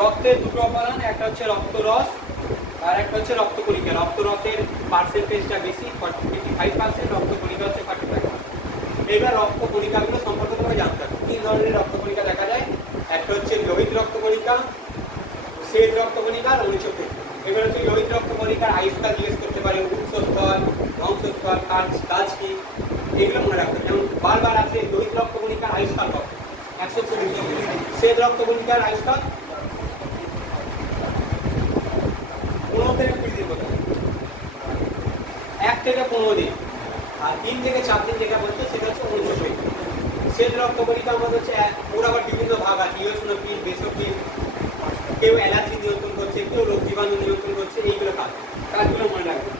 রক্তের দুটো উপাদান, একটা হচ্ছে রক্তরস আর একটা হচ্ছে রক্তকণিকা। রক্তরসের পার্সেন্টেজটা বেশি, 45%, রক্তকণিকা হচ্ছে 45%। এইবার রক্তকণিকাগুলো সম্পর্কে তোমাকে জানতে হবে। ধরনের রক্তকণিকা দেখা যায়। একটা হচ্ছে লোহিত রক্তকণিকা, শ্বেত রক্তকণিকা আর অনুচক্রিত। এবার হচ্ছে লোহিত রক্তকণিকার আয়ুষ্কাল জিজ্ঞেস করতে পারে, উৎসস্থল, ধ্বংসস্থল, কাজ কি, এগুলো মনে রাখতে হবে। যেমন বারবার আছে লোহিত রক্তকণিকার আয়ুষ্কাল কত, 120 দিন। শ্বেত রক্তকণিকার আয়ুষ্কাল 15 থেকে 20 দিন হতে পারে, 1 থেকে 15 দিন। আর 3 থেকে 4 দিন যেটা বলছে সেটা হচ্ছে অনুচক্রিত। শ্বেত রক্তকণিকা আমাদের হচ্ছে ওর আবার বিভিন্ন ভাগ আছে, ইওসিনোফিল, বেসোফিল, কেউ অ্যালার্জি নিয়ন্ত্রণ করছে, কেউ রোগ জীবাণু নিয়ন্ত্রণ করছে, এইগুলো কাজগুলো মনে রাখবে।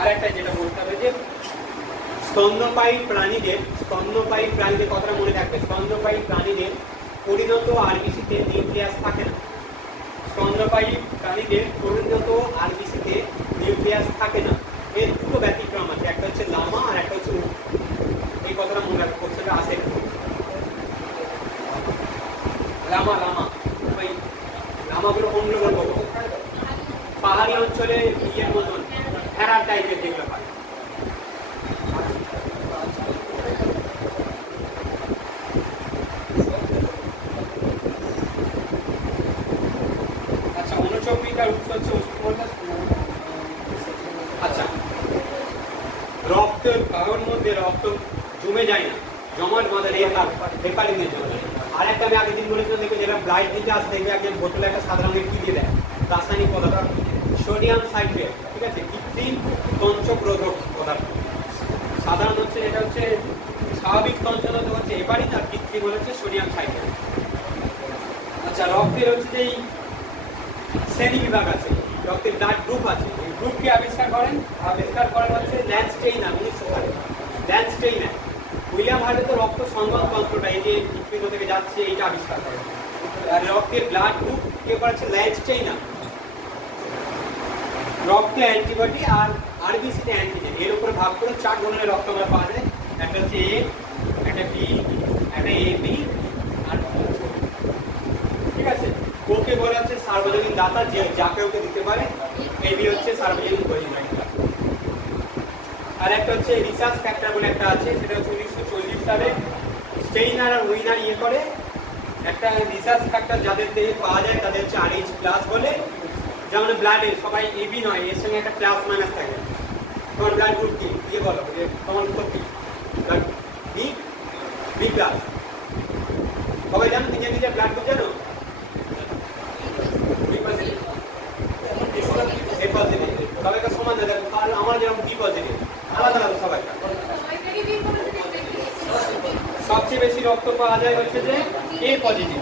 আর একটা যেটা বলতে হবে যে স্তন্যপায়ী প্রাণীদের কথাটা মনে রাখবে। স্তন্যপায়ী প্রাণীদের পরিণত আরবিসিতে নিউক্লিয়াস থাকে না। স্তন্যপায়ী প্রাণীদের পরিণত আরবিসিতে নিউক্লিয়াস থাকে না। এর দুটো ব্যতিক্রম আছে, একটা হচ্ছে লামা আর একটা হচ্ছে উট। এই কথাটা মনে রাখবে, কোশ্চেনটা আসে। ওই লামাগুলো কোনগুলো বলবো? পাহাড়ি অঞ্চলে ইয়ের মতন ভেড়ার টাইপের যেগুলো পায়। আচ্ছা, অনুচক্রিকার উৎস হচ্ছে আচ্ছা, রক্তের কারোর মধ্যে রক্ত জমে যায় না, জমাট বাঁধা রেকারিংয়ের জন্য। আর একটা আমি আগের দিন বলেছিলাম, দেখবে যেটা ব্লাড দিতে আসে দেখবে একজন বোতলে একটা সাদা রঙের কি দিয়ে দেয়, রাসায়নিক পদার্থ, সোডিয়াম সাইট্রেট, ঠিক আছে, কৃত্রিম তঞ্চক-রোধক পদার্থ। সাধারণ হচ্ছে এটা হচ্ছে স্বাভাবিক তঞ্চরোধক হচ্ছে হেপারিন, আর কৃত্রিম হচ্ছে সোডিয়াম সাইট্রেট। আচ্ছা, রক্তের হচ্ছে যে শ্রেণী বিভাগ আছে, রক্তের ব্লাড গ্রুপ আছে। এই গ্রুপকে আবিষ্কার করেন হচ্ছে ল্যান্স স্টেইনার 1900 সালে। ল্যান্স স্টেইনার উইলিয়াম হার্টে তো রক্ত সংবহন তন্ত্রটা এই যে হৃৎপিণ্ড থেকে যাচ্ছে এইটা আবিষ্কার করেন। আর রক্তের ব্লাড গ্রুপ কে করেছে ল্যান্স স্টেইনার। রক্তে অ্যান্টিবডি আর আরবিসিতে অ্যান্টিজেন, এর উপরে ভাগ করে 4 ধরনের রক্ত আমরা পাওয়া যায়। একটা হচ্ছে এ, একটা বি, একটা এ বি আর ঠিক আছে। ওকে বলা হচ্ছে সার্বজনীন দাতা, যে যাকে ওকে দিতে পারে। এবি হচ্ছে সার্বজনীন পরিমাণ। আর একটা হচ্ছে রিসার্চ ফ্যাক্টর বলে একটা আছে, সেটা হচ্ছে 1940 সালে স্টেইনার আর উইনার ইয়ে করে একটা রিসার্চ ফ্যাক্টর যাদের দেহে পাওয়া যায় তাদের হচ্ছে RH+ বলে। যেমন ব্লাডে সবাই এবি নয়, এর সঙ্গে একটা প্লাস মাইনাস থাকে। তোমার ব্লাড গ্রুপ কি দিয়ে বলো, তোমার গ্রুপ কি? B, B plus. সবাই জানো নিজে নিজে ব্লাড গ্রুপ জানো? সবাইকে সমান না দেখো, আর আমার যেরকম বি পজিটিভ, আলাদা আলাদা সবাইটা। সবচেয়ে বেশি রক্ত পাওয়া যায় হচ্ছে যে এ পজিটিভ,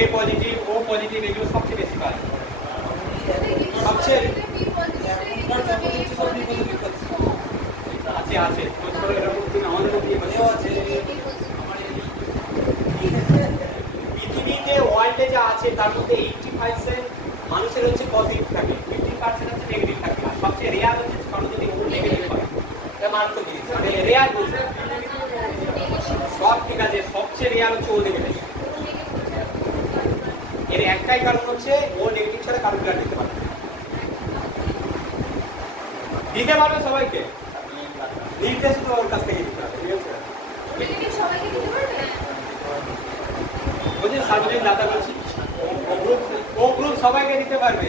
এ পজিটিভ, ও পজিটিভ, এগুলো সবচেয়ে বেশি পাওয়া যায়। সবচেয়ে আছে আছে আমাদের পৃথিবীতে ওয়ার্ল্ডে যা আছে তার মধ্যে 80% মানুষের হচ্ছে পজিটিভ থাকে, 50% হচ্ছে নেগেটিভ থাকে। আর সবচেয়ে রেয়ার হচ্ছে কারণ যদি ও নেগেটিভ হয়, এটা মারাত্মক জিনিস। মানে রেয়ার বলছে সব ঠিক আছে, সবচেয়ে রেয়ার হচ্ছে ও নেগেটিভ। এর একটাই কারণ হচ্ছে ও নেগেটিভ ছাড়া কারো ব্লাড দিতে পারবে, দিতে পারবে সবাইকে, নির্দেশ তো ওর কাছ থেকে দিতে হবে। বুঝলি, সার্বজনীন দাতা বলছি, ও গ্রুপ সবাইকে দিতে পারবে।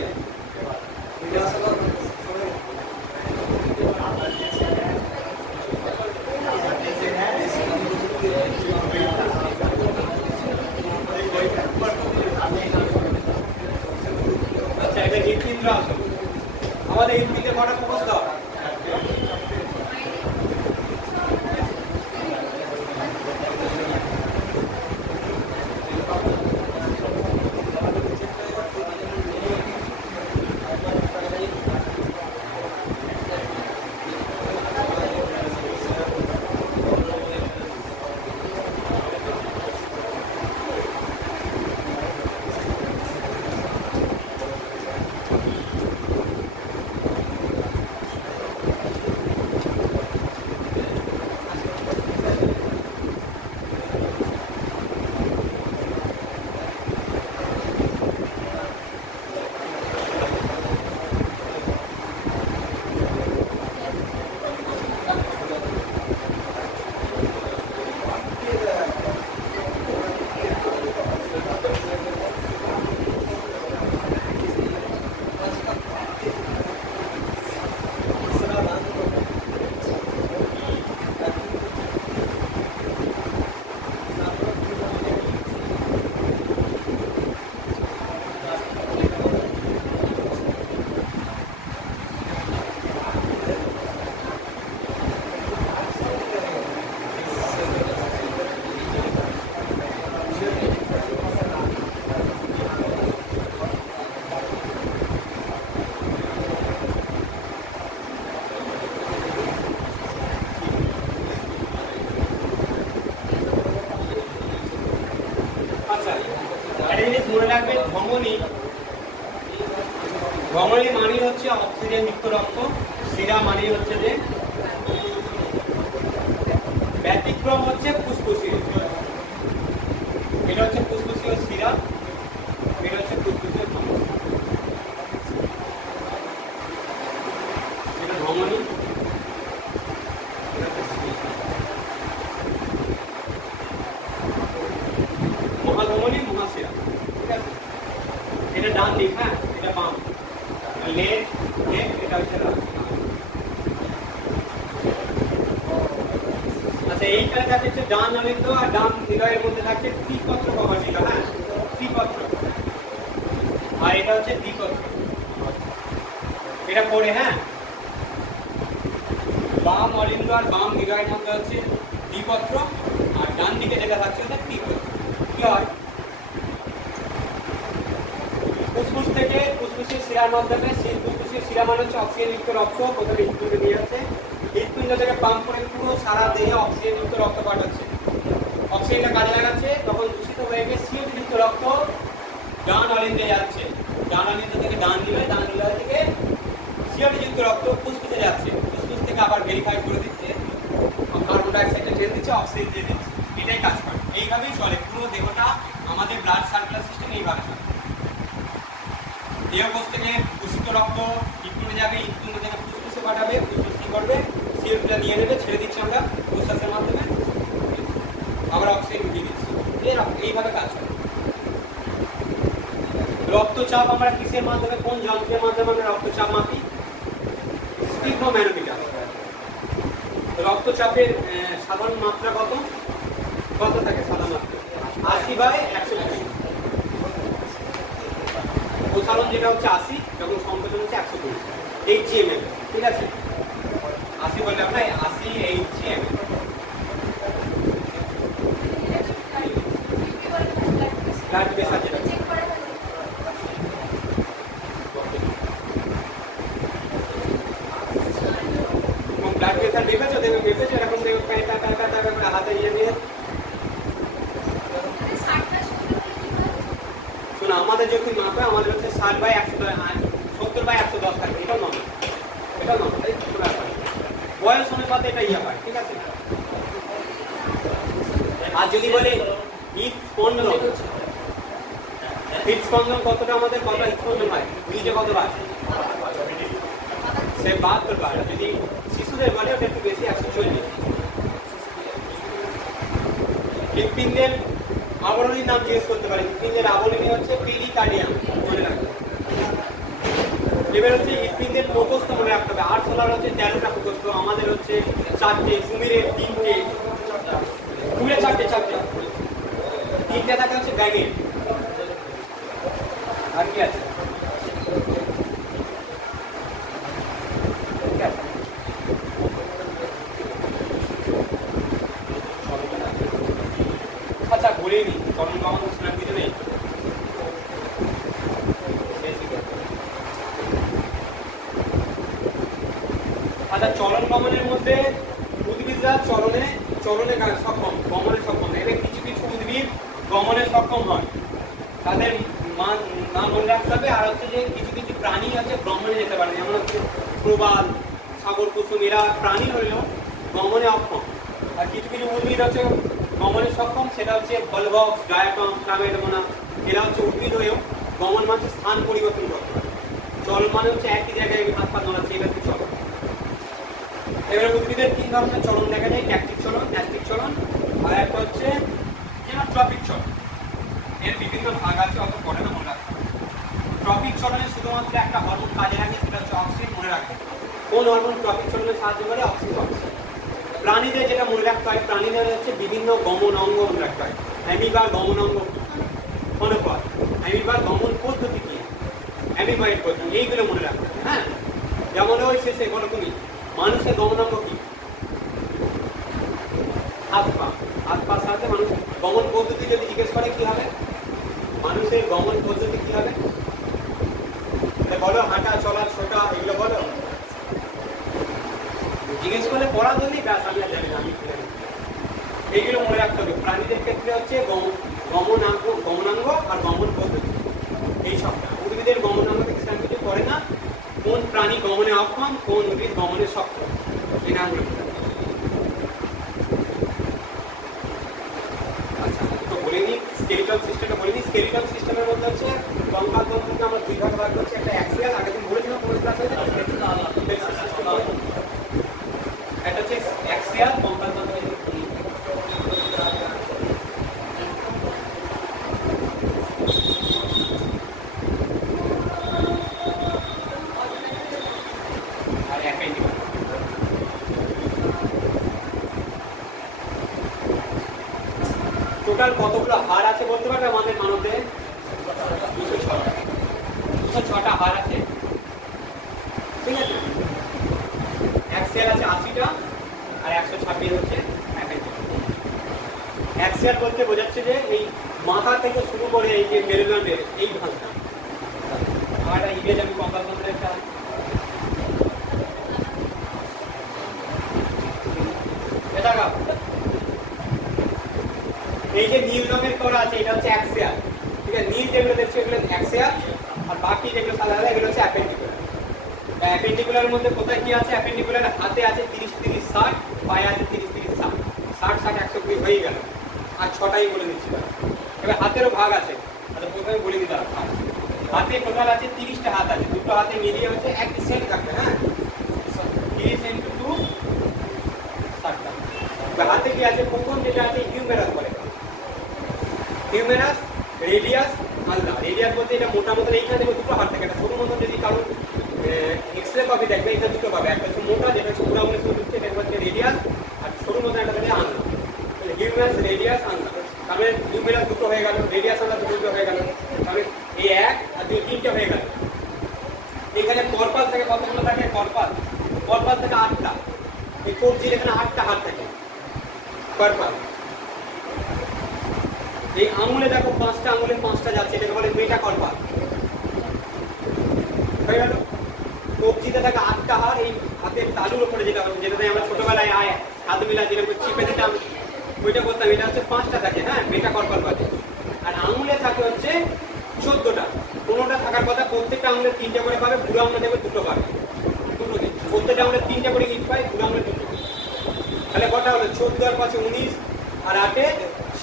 আচ্ছা, এটা হৃৎপিণ্ড আসুন। আমাদের হৃৎপিণ্ডে কটা ফোকাস দাও? মনে রাখবে ধমনী, ধমনী মানে হচ্ছে অক্সিজেন যুক্ত রক্ত, শিরা মানে হচ্ছে যে ব্যতিক্রম হচ্ছে ফুসফুসীয়, এটা হচ্ছে ফুসফুসীয় শিরা, এটা হচ্ছে ফুসফুসীয় ধমনী, এটা ধমনী, মহাধমনী মহাশিরা, ঠিক আছে। এটা ডান দিক, হ্যাঁ এটা বাম, লেফট লেফট, এটা হচ্ছে রাইট। আচ্ছা এইখানে থাকছে ডান অলিন্দ আর ডান হৃদয়ের মধ্যে থাকছে ত্রিপত্র কভারশিলা, হ্যাঁ ত্রিপত্র, আর এটা হচ্ছে দ্বিপত্র, এটা পড়ে, হ্যাঁ বাম অলিন্দ আর বাম হৃদয়ের মধ্যে হচ্ছে দ্বিপত্র, আর ডান দিকে যেটা থাকছে ওটা ত্রিপত্র। কি হয় ফুসফুস থেকে ফুসফুসের শিরার মাধ্যমে, সেই ফুসফুসের শিরা মানে হচ্ছে অক্সিজেন যুক্ত রক্ত প্রথমে হৃৎপিণ্ডে দিয়ে যাচ্ছে, হৃৎপিণ্ড থেকে পাম্প করে পুরো সারা দেহে অক্সিজেন যুক্ত রক্ত পাঠাচ্ছে, অক্সিজেনটা কাজে লাগাচ্ছে, তখন দূষিত হয়ে গিয়ে সিও যুক্ত রক্ত ডান অলিন্দে যাচ্ছে, ডান অলিন্দ থেকে ডান হৃদয়, ডান হৃদয় থেকে সিওটি যুক্ত রক্ত ফুসফুসে যাচ্ছে, ফুসফুস থেকে আবার ভেরিফাই করে দিচ্ছে, কার্বন ডাইঅক্সাইডটা ছেড়ে দিচ্ছে, অক্সিজেন দিয়ে দিচ্ছে, এটাই কাজ করে। এইভাবেই চলে পুরো দেহটা, আমাদের ব্লাড সার্কুলার সিস্টেম এইভাবে চলে। দেহকোষ থেকে দূষিত রক্ত হৃৎপিণ্ডে যাবে, হৃৎপিণ্ড থেকে ফুসফুসে পাঠাবে, ফুসফুস কি করবে সিওটা নিয়ে নেবে, ছেড়ে দিচ্ছে আমরা প্রশ্বাসের মাধ্যমে, আবার অক্সিজেন দিয়ে দিচ্ছি, এইভাবে কাজ করে। রক্তচাপ আমরা কিসের মাধ্যমে, কোন যন্ত্রের মাধ্যমে আমরা রক্তচাপ মাপি? স্পিগমোম্যানোমিটার। রক্তচাপের সাধারণ মাত্রা কত কত থাকে? সাধারণ মাত্রা 80/120। প্রসারণ যেটা হচ্ছে 80, যখন সংকোচন হচ্ছে 120 HgmL, ঠিক আছে। 80 বললে আমরা 80 HgmL। ব্লাড প্রেসার যেটা ব্লাড প্রেসার দেখেছো এরকম হাতে ইয়ে নিয়ে। শোনো আমাদের যখন মাপে আমাদের হচ্ছে 60/110 থাকে, এটা নয়, এটা নয়, বয়স অনুপাতে এটা ইয়ে হয়, ঠিক আছে। আর যদি বলে হৃদস্পন্দন, হৃদস্পন্দন কতটা, আমাদের কত হৃদস্পন্দন হয় মিনিটে কতবার? সে 72 বার। যদি শিশুদের বলে ওটা একটু বেশি, 140। হৃৎপিণ্ডের আবরণীর নাম জিজ্ঞেস করতে পারি, হৃৎপিণ্ডের আবরণী হচ্ছে পেরিকার্ডিয়াম, মনে রাখবে। এবার হচ্ছে হৃৎপিণ্ডের প্রকোষ্ঠ মনে রাখতে হবে, আর্টসোলার হচ্ছে 13টা প্রকোষ্ঠ, আমাদের হচ্ছে 4টে, কুমিরের 3টে, কুমিরের 4টে, 3টে থাকে হচ্ছে ব্যাঙের। আর কি আছে? আচ্ছা বলে নি তখন আমাদের শোনার কিছু নেই। আচ্ছা চলন গমনের মধ্যে উদ্ভিদরা চলনে সক্ষম, গমনে সক্ষম। এবার কিছু কিছু উদ্ভিদ গমনে সক্ষম হয়, তাদের নাম মনে রাখতে হবে। আর হচ্ছে যে কিছু কিছু প্রাণী আছে গমনে যেতে পারে, যেমন হচ্ছে প্রবাল, সাগর কুসুম, এরা প্রাণী হলেও গমনে অক্ষম। আর কিছু কিছু উদ্ভিদ হচ্ছে গমনে সক্ষম, সেটা হচ্ছে ভলভক্স, ডায়াটম, ক্লামেডোমোনা, এরা হচ্ছে উদ্ভিদ হয়েও গমন মানে স্থান পরিবর্তন করতে পারে। চল মানে হচ্ছে একই জায়গায় হাত পা নাড়াচ্ছে, এটা হচ্ছে চলন। এবারে উদ্ভিদের 3 ধরনের চলন দেখা যায়, ট্যাকটিক চলন, ন্যাস্টিক চলন, আর একটা হচ্ছে ট্রপিক চলন। এর বিভিন্ন ভাগ আছে, অত পড়ে না, মনে রাখতে হবে। ট্রপিক চলনে শুধুমাত্র একটা হরমোন কাজে লাগে, সেটা হচ্ছে অক্সিন, মনে রাখবে। কোন হরমোন ট্রপিক চলনে সাহায্য করে? অক্সিন। প্রাণীদের যেটা মনে রাখতে হয়, প্রাণীদের হচ্ছে বিভিন্ন গমন অঙ্গ মনে রাখতে হয়। অ্যামিবার গমন অঙ্গ অনুপাত, অ্যামিবার গমন পদ্ধতি কি, অ্যামিবাইড পদ্ধতি, এইগুলো মনে রাখতে হবে। হ্যাঁ, যেমন ওই শেষে বলো তুমি, মানুষের গমন অঙ্গ কি? হাত পা। হাত পা সাথে মানুষ গমন পদ্ধতি যদি জিজ্ঞেস করে কি হবে? মানুষের গমন পদ্ধতি কি হবে বলো? হাঁটা, চলা, ছোটা, এগুলো বলো। জিজ্ঞেস করলে পড়া ধরলেই ব্যাস, আমি আর জানি না, আমি এইগুলো মনে রাখতে হবে। প্রাণীদের ক্ষেত্রে হচ্ছে গমনাঙ্গ আর গমন পদ্ধতি। গমনে অক্ষম, কোন উদ্ভিদ গমনে সক্ষম, এই নামগুলো। আচ্ছা, তো বলে নিই স্কেলিটন সিস্টেমটা বলে নিই। স্কেলিটন সিস্টেমের মধ্যে হচ্ছে কঙ্কাল তন্তুকে আমরা দুই ভাগে ভাগ করছি। একটা অ্যাক্সিয়াল, আগের দিন বলেছিলাম কোনো ক্লাসে, একটা হচ্ছে অ্যাক্সিয়াল কঙ্কাল তন্তু। টোটাল কতগুলো হাড় আছে বলতে পারবে আমাদের মানবদের? 206টা হাড় আছে, ঠিক আছে। অ্যাক্সিয়াল আছে 80টা আর 126 হচ্ছে অ্যাক্সিয়াল বলতে বোঝাচ্ছে যে এই মাথা থেকে শুরু করে এই যে মেরুদণ্ডের এই ভাঁজটা। আর ইংরেজ আমি কঙ্কাল তন্ত্রের একটা এই যে নীল রঙের করা আছে এটা হচ্ছে অ্যাক্সিয়াল, ঠিক আছে। নীল যেগুলো দেখছো এগুলো অ্যাক্সিয়াল, আর বাকি যেগুলো সাদা সাদা এগুলো হচ্ছে অ্যাপেন্ডিকুলার। অ্যাপেন্ডিকুলার মধ্যে কোথায় কি আছে? অ্যাপেন্ডিকুলার হাতে আছে 30-30-60, পায়ে আছে 30-30-60, 60-60-120 হয়ে গেল। আর 6টাই বলে দিচ্ছি। এবার হাতেরও ভাগ আছে, আচ্ছা প্রথমে বলে দিতে হবে। হাতে টোটাল আছে 30টা হাত আছে, দুটো হাতে মিলিয়ে হচ্ছে 1 সেন্ট থাকবে, হ্যাঁ 30 ইন্টু 2 60টা। হাতে কি আছে? প্রথম যেটা আছে হিউমেরাস বলে, হিউমেরাস, রেডিয়াস, আলনা। রেডিয়াস বলতে এটা মোটা মতন এইখানে দেখো দুটো হাত থাকে, একটা ছোট মতন যদি কারণ এক্সরে কপি দেখবে এখানে দুটো পাবে, একটা হচ্ছে মোটা যেটা হচ্ছে পুরা মনে শুরু হচ্ছে, এটা হচ্ছে রেডিয়াস, আর ছোট মতন একটা হচ্ছে আলনা। হিউমেরাস, রেডিয়াস, আলনা, তাহলে হিউমেরাস দুটো হয়ে গেল, রেডিয়াস আলনা দুটো হয়ে গেল, তাহলে এই 1 আর 2 3টে হয়ে গেল। এখানে কর্পাস থেকে কতগুলো থাকে? কর্পাস থেকে 8টা, এই কবজির এখানে 8টা হাত থাকে কর্পাস। এই আঙুলে দেখো 5টা আঙুলে 5টা যাচ্ছে, এটাকে বলে মেটাকার্পাস, হয়ে গেল। কবজিতে থাকে 8টা হাড়, এই হাতের তালুর উপরে যেটাতে আমরা ছোটবেলায় হাত মিলা যেরকম চিপে দিতাম ওইটা করতাম, এটা হচ্ছে 5টা থাকে, হ্যাঁ মেটাকার্পাস। আর আঙুলে থাকে হচ্ছে 14টা, 15টা থাকার কথা। প্রত্যেকটা আঙুলে 3টে করে পাবে, বুড়ো আঙুলে দেখবে 2টো পাবে, দুটো দিন প্রত্যেকটা আঙুলে 3টে করে ইট পায়, বুড়ো আঙুলে 2টো। তাহলে কটা হলো? 14 আর 5 19, আর 8 এ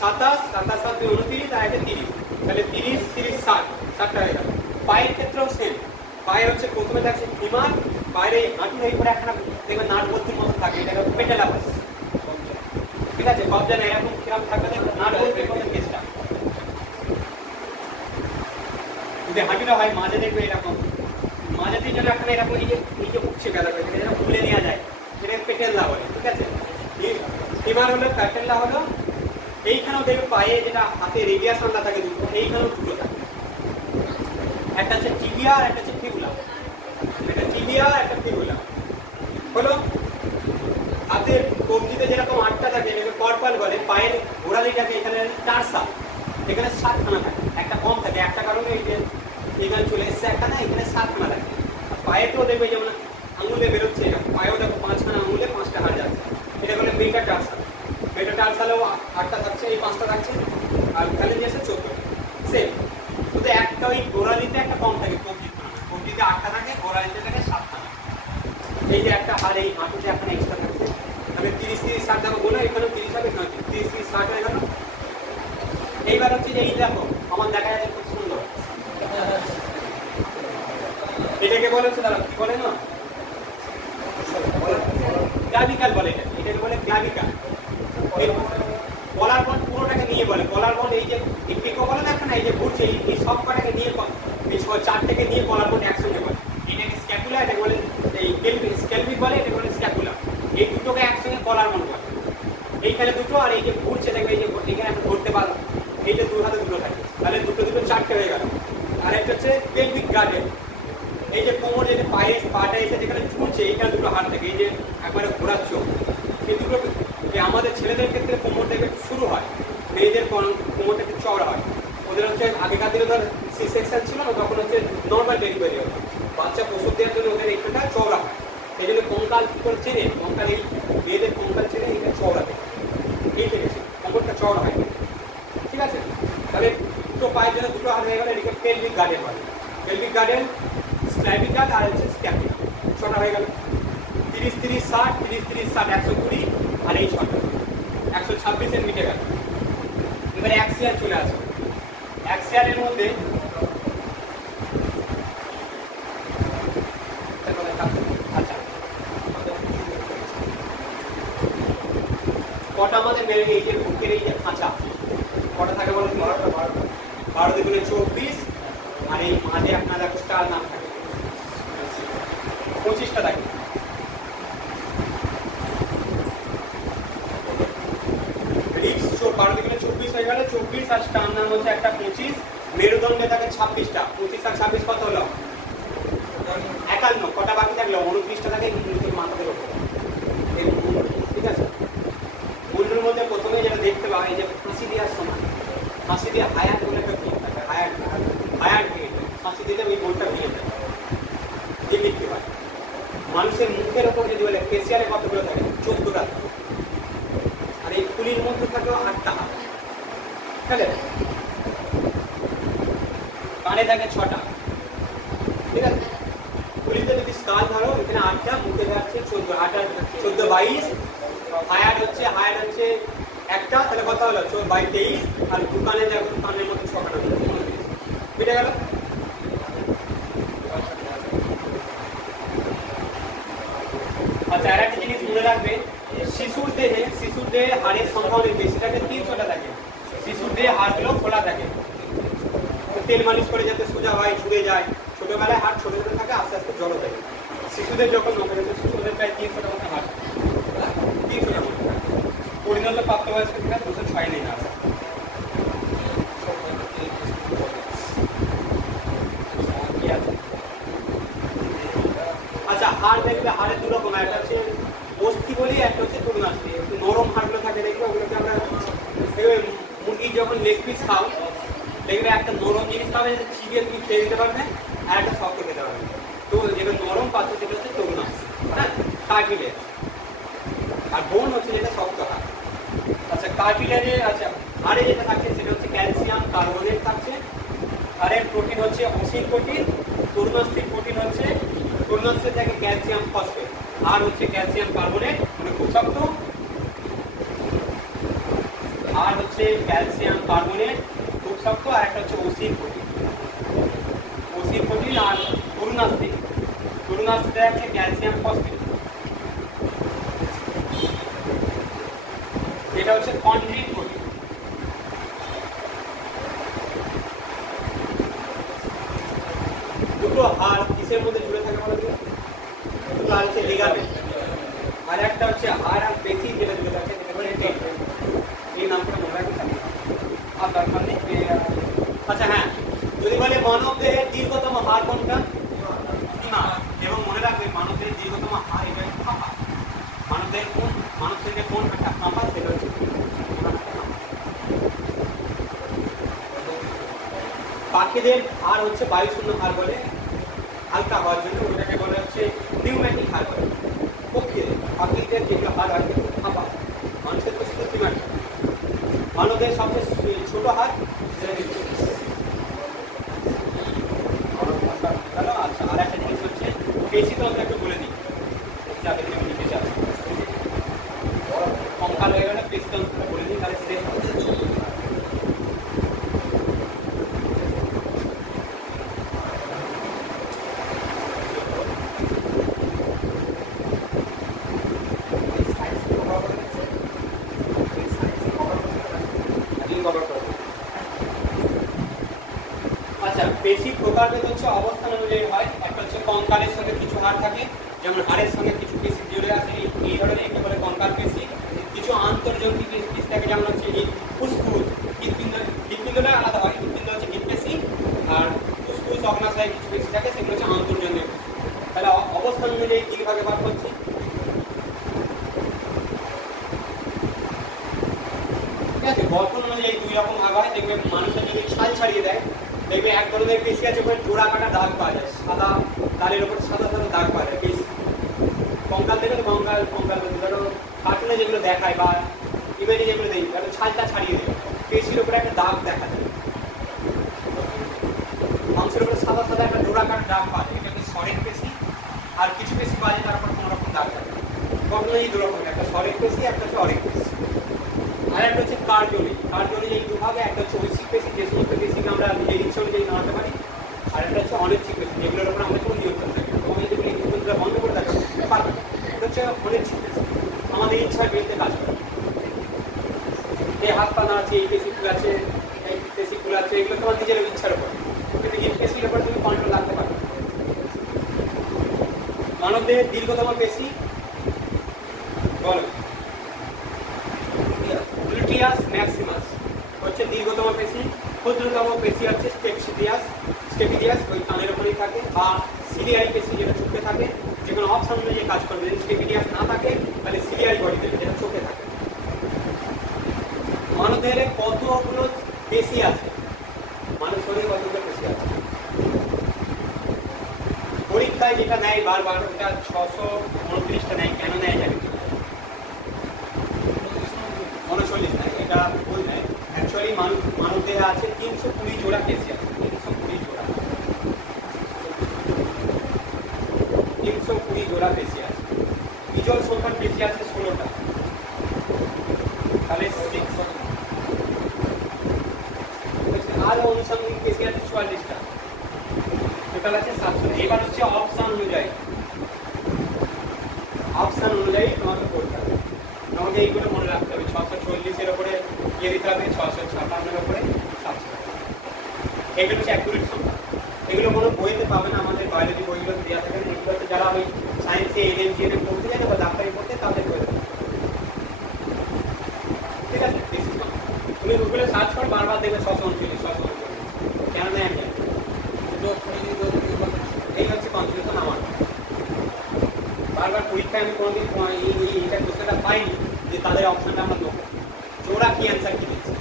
27, 27 7 29, আর 1 30, তাহলে 30-30-60 হয়ে গেল। পায়ের ক্ষেত্রেও সেম, পায়ে হচ্ছে প্রথমে থাকছে ফিমার, পায়ের এই হাঁটুর এই করে একটা দেখবে নাট ভর্তির মতো থাকে, এটা পেটালাপাস, ঠিক আছে। কবজা না এরকম কিরকম থাকবে দেখো, নাট ভর্তির মতো কেসটা। যদি হাঁটুটা হয় মাঝে দেখবে এরকম, মাঝেতে যেন একটা এরকম এই যে উঠছে গেল, যেন খুলে নেওয়া যায়, সেটা পেটেল্লা বলে, ঠিক আছে। ফিমার হলো, প্যাটেল্লা হলো। এইখানেও দেখবে পায়ে যেটা হাতে রেডিয়াস আলনা থাকে দুটো, এইখানেও দুটো থাকে, একটা হচ্ছে টিবিয়া আর একটা হচ্ছে ফিবুলা। একটা টিবিয়া আর একটা ফিবুলা হলো। হাতের কবজিতে যেরকম 8টা থাকে এটাকে কর্পাল বলে, পায়ের গোড়ালিটাকে এখানে টার্সা, এখানে 7খানা থাকে, একটা কম থাকে, একটা কারণে এই যে এখানে চলে এসছে একটা না, এখানে 7খানা থাকে। পায়েতেও দেখবে যেমন আঙুলে বেরোচ্ছে, পায়েও দেখো 5খানা আঙুলে 5টা হাড় যাচ্ছে, এটা বলে মেটাটার্সাল। মেটাটার্সালেও 8টা থাকছে, এই 5টা থাকছে, আর খালি নিয়ে এসে 14, সেম। শুধু একটা ওই গোড়ালিতে একটা কম থাকে, কবজিতে 8টা থাকে, গোড়ালিতে থাকে 7খানা। এই যে একটা হাড় এই হাঁটুতে একটা এক্সট্রা থাকছে, তাহলে 30-30-60 দেখো বলো, এখানেও 30 হবে, 30-30-60 হয়ে গেল। এইবার হচ্ছে যে এই দেখো আমার দেখা যাচ্ছে খুব সুন্দর, এটাকে বলে হচ্ছে দাঁড়া কি বলে না, ক্লাভিকাল বলে, এটাকে বলে ক্লাভিকাল। কলার বন্ড পুরোটাকে নিয়ে বলে, কলার বন্ড এই যে পিকো বলে দেখো না, এই যে ঘুরছে এই সব কটাকে নিয়ে, এই 4 নিয়ে কলার বন্ড একসঙ্গে বলে। এটাকে স্ক্যাপুলা, এটা বলে এই স্ক্যালভিক বলে, এটা বলে স্ক্যাপুলা। এই দুটোকে একসঙ্গে কলার বন্ড বলে। এইখানে দুটো, আর এই যে ঘুরছে দেখবে এই যে এখানে এখন ধরতে পারো, এই যে 2 হাতে দুটো থাকে, তাহলে দুটো 4টে হয়ে গেল। আর একটা হচ্ছে পেলভিক গার্ডেন, এই যে কোমর যেটা পায়ে পাটা এসে যেখানে ঝুলছে এইখানে দুটো হাত থাকে, এই যে একবারে ঘোরাচ্ছ, এই দুটো। আমাদের ছেলেদের ক্ষেত্রে কোমরটা একটু শুরু হয়, মেয়েদের কোমরটা একটু চওড়া হয়। ওদের হচ্ছে আগেকার দিনে ধর সি সেকশন ছিল না, তখন হচ্ছে নর্মাল ডেলিভারি হতো, বাচ্চা প্রসব দেওয়ার জন্য ওদের এইটা চওড়া হয়। সেই জন্য কঙ্কাল কি করে চেনে, কঙ্কাল এই মেয়েদের কঙ্কাল চেনে এইটা চওড়া থাকে, এই থেকে কোমরটা চওড়া হয়, ঠিক আছে। তাহলে দুটো পায়ের জন্য দুটো হাত হয়ে গেলে এটাকে পেলভিক গার্ডেন বলে। পেলভিক গার্ডেন, স্ক্ল্যাভিকাল আর হচ্ছে স্ক্যাপুলা, 6টা ছটা হয়ে গেল, 30 30 60, 30 30 60, 120, আর এই ছটা 126 এর মিটে গেল। এবারে অ্যাক্সিয়াল চলে আসবে। অ্যাক্সিয়ালের মধ্যে আচ্ছা কটা আমাদের মেরে এই যে বুকের এই যে খাঁচা কটা থাকে বলো? 12 দুগুণে 24, আর এই মাঝে আপনার দেখো স্টার নাম থাকে 25টা থাকে। রিক্স 12 দুগুণে 24 হয়ে গেল, 24 আর স্টার নাম হচ্ছে একটা 25, মেরুদণ্ডে থাকে 26টা, 25 আর 26 কত হলো? 51। কটা বাকি থাকলো? 29টা থাকে মাথাদের উপর। ঠিক আছে, মুন্ডুর মধ্যে প্রথমে যেটা দেখতে পাওয়া এই যে ফাঁসি দেওয়ার সময় ফাঁসি দিয়ে হায়াত বলে একটা ভেঙে থাকে, হায়াত ভেঙে যায়, ফাঁসি দিতে ওই বোনটা ভেঙে যায়, এই দেখতে পায়। মানুষের মুখের ওপর যদি বলে ফেসিয়ালে কতগুলো থাকে? 14টা। আর এই ফুলির মধ্যে থাকে 8টা হাত, ঠিক আছে? কানে থাকে 6টা, ঠিক আছে? ফুলিতে যদি স্কাল ধরো এখানে 8টা, মুখে থাকছে 14, 8 আর 14 22, হায়ার হচ্ছে একটা, তাহলে কত হলো? 23, আর দোকানে দেখো কানের মধ্যে 6টা বুঝে গেল? আচ্ছা, আর একটা জিনিস মনে রাখবে, শিশুর দেহে হাড়ের সংখ্যা অনেক বেশি থাকে, 300টা থাকে। শিশুর দেহে হাড়গুলো খোলা থাকে, তেল মালিশ করে যাতে সোজা হয়, ছুড়ে যায়। ছোটবেলায় হাড় ছোট ছোট থাকে, আস্তে আস্তে জড়ো থাকে। শিশুদের যখন শিশুদের প্রায় 300টা মতো হাড়, 300টা মতো। পরিণত প্রাপ্তবয়স্ক থেকে 206 নেই না। আচ্ছা, হাড় দেখবে হাড়ের দু রকম, একটা হচ্ছে অস্থি বলি, একটা হচ্ছে তরুণাস্থি। একটু নরম হাড়গুলো থাকে দেখবে, ওগুলোকে আমরা মুরগি যখন লেগ পিস খাও দেখবে একটা নরম জিনিস পাবে, চিবিয়ে তুমি খেয়ে দিতে পারবে, আর একটা শক্ত খেতে পারবে। তো যেটা নরম পাচ্ছ সেটা হচ্ছে তরুণাস্থি, হ্যাঁ, কার্টিলেজ। আর বোন হচ্ছে যেটা শক্ত হাড়। আচ্ছা, কার্টিলেজে আচ্ছা হাড়ে যেটা থাকছে সেটা হচ্ছে ক্যালসিয়াম কার্বনেট থাকছে, হাড়ের প্রোটিন হচ্ছে অসিন প্রোটিন, তরুণাস্থির প্রোটিন হচ্ছে তরুণাস্থি থাকে ক্যালসিয়াম ফসফেট, আর হচ্ছে ক্যালসিয়াম কার্বনেট মানে খুব শক্ত, আর হচ্ছে ক্যালসিয়াম কার্বনেট খুব শক্ত, আর একটা হচ্ছে অসিন প্রোটিন, আর তরুণাস্থি থাকে ক্যালসিয়াম ফসফেট, এটা হচ্ছে কন্ড্রিন প্রোটিন। দুটো হাড় কিসের মধ্যে জুড়ে থাকে বলো? দুটো হাড় হচ্ছে লিগামেন্ট, আর একটা হচ্ছে হাড় আর পেশি যেটা জুড়ে থাকে সেটা বলে টেন্ডন। এই নামটা মনে রাখতে হবে, আর দরকার নেই। আচ্ছা হ্যাঁ, যদি বলে মানব দেহের দীর্ঘতম হাড় কোনটা? এবং মনে রাখবে মানব দেহের দীর্ঘতম হাড় এটা ফাঁপা। মানব দেহের কোন হাড়টা ফাঁপা সেটা হচ্ছে পাখিদের হাড় হচ্ছে বায়ুশূন্য হাড় বলে, হালকা হওয়ার জন্য ওটাকে বলে হচ্ছে নিউম্যাটিক হাড় বলে। পাখিদের যেগুলো হাড় হয় ফাঁপা, মানুষের তো শুধু টিমাটিক। মানবদের সবচেয়ে ছোট হাড় আচ্ছা, আর একটা জিনিস হচ্ছে পেশি তন্ত্র, একটু বলে দিই যাদের কেউ লিখে যাবে, কঙ্কাল হয়ে গেলে পেশি তন্ত্রটা বলে দিই, তাহলে শেষ হবে। আচ্ছা, পেশি প্রকারভেদ হচ্ছে অবস্থান অনুযায়ী হয়। একটা হচ্ছে কঙ্কালের সঙ্গে কিছু হাড় থাকে, যেমন হাড়ের সঙ্গে কিছু পেশি জুড়ে আছে, এই ধরনের একে বলে কঙ্কাল পেশি। কিছু আন্তর্জন্মী পেশি থাকে, যেমন হচ্ছে ফুসফুস, হৃৎপিণ্ডটা আলাদা হয়, হৃৎপিণ্ড হচ্ছে হৃৎপেশি, আর ফুসফুস অগ্নাশয়ে কিছু পেশি থাকে, সেগুলো হচ্ছে আন্তর্জন্মী। তাহলে অবস্থান অনুযায়ী তিন ভাগে ভাগ করছি। ঠিক আছে, গঠন অনুযায়ী দুই রকম ভাগ হয়। দেখবে মানুষের যদি ছাল ছাড়িয়ে দেয়, দেখবে এক ধরনের পেশি আছে ওখানে জোড়া কাটা দাগ পাওয়া যায়, সাদা লালের উপর সাদা সাদা দাগ পাওয়া যায় পেশি। কঙ্কাল দেখে তো কঙ্কাল ধরো কার্টুনে যেগুলো দেখায় বা ইমেজে যেগুলো দেখি, ধরো ছালটা ছাড়িয়ে দেয়, পেশির উপরে একটা দাগ দেখা যায়, মাংসের উপরে সাদা সাদা একটা জোড়া কাটা দাগ পাওয়া যায়, এটা হচ্ছে সরেন পেশি। আর কিছু পেশি বাজে তারপর কোনো রকম দাগ থাকে। কখনো এই দু রকম, একটা সরেক পেশি, একটা হচ্ছে অরেক পেশি। আর একটা হচ্ছে কার্ডিওলি। কার্ডিওলি এই দুভাগে, একটা হচ্ছে ঐচ্ছিক পেশি, যে সমস্ত পেশিকে আমরা নিজের ইচ্ছা অনুযায়ী নামাতে পারি, আর একটা হচ্ছে অনৈচ্ছিক পেশি, যেগুলোর উপর আমাদের কোনো নিয়ন্ত্রণ থাকে। তোমাকে যদি নিয়ন্ত্রণটা বন্ধ করে থাকে পারবে না। এটা হচ্ছে অনৈচ্ছিক পেশি, আমাদের ইচ্ছার বিরুদ্ধে কাজ করে। এই হাত পা নাড়াচ্ছে, এই পেশিগুলো আছে, এই পেশিগুলো আছে, এগুলো তোমার নিজের ইচ্ছার উপর, কিন্তু এই পেশির উপর তুমি কন্ট্রোল রাখতে পারবে। মানবদেহের দীর্ঘতম পেশি বলো, গ্লুটিয়াস ম্যাক্সিমাস হচ্ছে দীর্ঘতম পেশি। ক্ষুদ্রতম পেশি হচ্ছে স্টেপিডিয়াস, ওই কানের ওপরেই থাকে। আর সিলিয়ারি পেশি, যেটা চোখে থাকে, যে কোনো অপশন অনুযায়ী কাজ করবে। যদি স্টেপিডিয়াস না থাকে তাহলে সিলিয়ারি বডি দেবে, যেটা চোখে থাকে। মানবদেহে কতগুলো পেশি আছে? মানব শরীরে কতগুলো পেশি আছে? পরীক্ষায় যেটা নেয় বারবার, ওটা 629টা নেয়। কেন নেয় জানি? 39 নেয়, এটা ভুল নেয়। অ্যাকচুয়ালি মানবদেহে আছে 320 জোড়া পেশি আছে। 320 জোড়া পেশি আছে। বিজোড় সংখ্যার পেশি আছে 16টা। তাহলে আরো অনুষঙ্গিক পেশি আছে 44টা। টোটাল আছে 700। এবার হচ্ছে অপশন অনুযায়ী তোমাকে করতে হবে। তোমাকে এইগুলো মনে রাখতে হবে। 640-এর উপরে দিয়ে দিতে হবে, 656-এর উপরে 700। এগুলো হচ্ছে অ্যাকুরেট সংখ্যা। এগুলো কোনো বইতে পাবে না, আমাদের বায়োলজি বইগুলো দেওয়া থাকে না। এগুলো হচ্ছে যারা ওই সায়েন্সে এনএমজিএন পড়তে যায় না বা ডাক্তারি পড়তে, তাদের বই দেবে। ঠিক আছে, তুমি গুগলে সার্চ করো, বারবার দেখবে 639। কেন নেয় আমি জানি। এই হচ্ছে কনফিউশন আমার। বারবার পরীক্ষায় আমি কোনোদিন এইটা কোশ্চেনটা পাইনি যে তাদের অপশনটা আমরা নেবো, ওরা কি অ্যান্সার কি দিচ্ছে।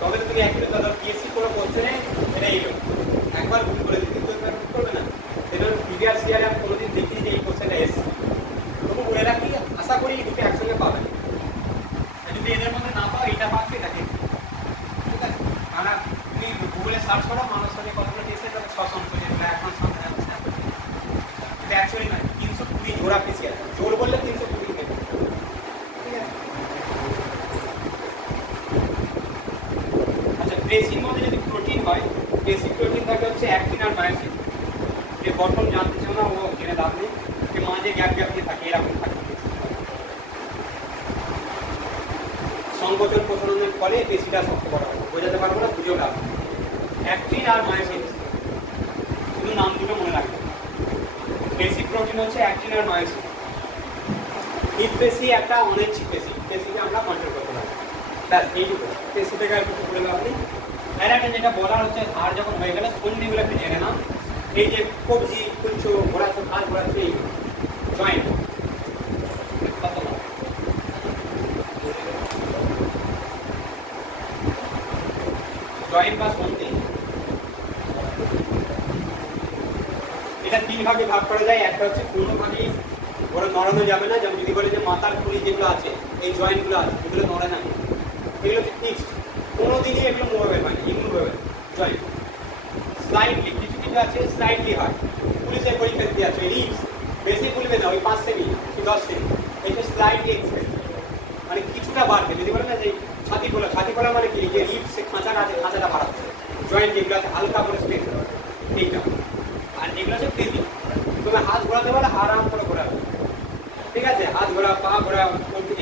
তবে তো তুমি অ্যাকুরেট দাদা পিএসসি কোনো কোশ্চেনে এটা এইলো একবার ভুল করে দিতে করবে না। এটা প্রিভিয়াস ইয়ারে আমি কোনোদিন দেখিনি যে এই কোশ্চেনটা এসছে। তবু বলে রাখি, আশা করি এই দুটো একসঙ্গে পাবেন। যদি এদের মধ্যে না পাও, এটা পাচ্ছি এটাকে। ঠিক আছে, আমরা তুমি গুগলে সার্চ করো মানুষ সঙ্গে কতগুলো টেস্ট, তাহলে 600 যেগুলো এখন সামনে আসছে। এটা অ্যাকচুয়ালি নয়, 320 জোড়া পেশি আছে। জোর বললে 320 পেশি। ঠিক আছে, আচ্ছা পেশির মধ্যে যদি প্রোটিন হয়, বেসিক প্রোটিন থাকে হচ্ছে অ্যাক্টিন আর মায়োসিন। যে গঠন জানতে চাও না, ও জেনে লাভ নেই। যে মাঝে গ্যাপ দিয়ে থাকে, এরকম থাকে। সংকোচন প্রসারণের ফলে পেশিটা শক্ত করা হয়। বোঝাতে পারবো না, বুঝেও লাভ নেই। অ্যাক্টিন আর মায়োসিন, শুধু নাম দুটো মনে রাখবে। বেসিক প্রোটিন হচ্ছে অ্যাক্টিন আর মায়োসিন। হিপ পেশি একটা অনৈচ্ছিক পেশি, পেশিকে আমরা কন্ট্রোল করতে পারি। ব্যাস এইটুকু। পেশি থেকে আর কিছু বলে লাভ নেই। আর একটা যেটা বলার হচ্ছে, হাড় যখন হয়ে গেলে সন্ধিগুলো একটু জেনে নাও। এই যে কবজি খুলছো, ঘোরাচ্ছো, হাত ঘোরাচ্ছো, এই জয়েন্ট জয়েন্ট বা সন্ধি, এটা 3 ভাগে ভাগ করা যায়। একটা হচ্ছে কোনো ভাগেই ওরা নড়ানো যাবে না। যেমন যদি বলে যে মাথার খুলি যেগুলো আছে, এই জয়েন্টগুলো আছে, এগুলো নড়ে না, এগুলো হচ্ছে ফিক্সড। কোনোদিনই এগুলো মুভেবল হয় না, ইমুভেবল জয়েন্ট। স্লাইডলি কিছু কিছু আছে, স্লাইডলি হয়। পুলিশের পরীক্ষা দিতে আছে, রিপস বেশি খুলবে না, ওই 5 সেমি কি 10 সেমি, এটা স্লাইডলি এক্সপেন্স, মানে কিছুটা বাড়বে। যদি বলে না যে ছাতি খোলা মানে কি, যে রিপস খাঁচাটা আছে, খাঁচাটা বাড়াচ্ছে। জয়েন্ট যেগুলো আছে হালকা করে স্পেস এইটা। আর যেগুলো আছে ফ্রিজি, তুমি হাত ঘোরাতে পারলে আরাম করে ঘোরাবে। ঠিক আছে, হাত ঘোরা, পা ঘোরা,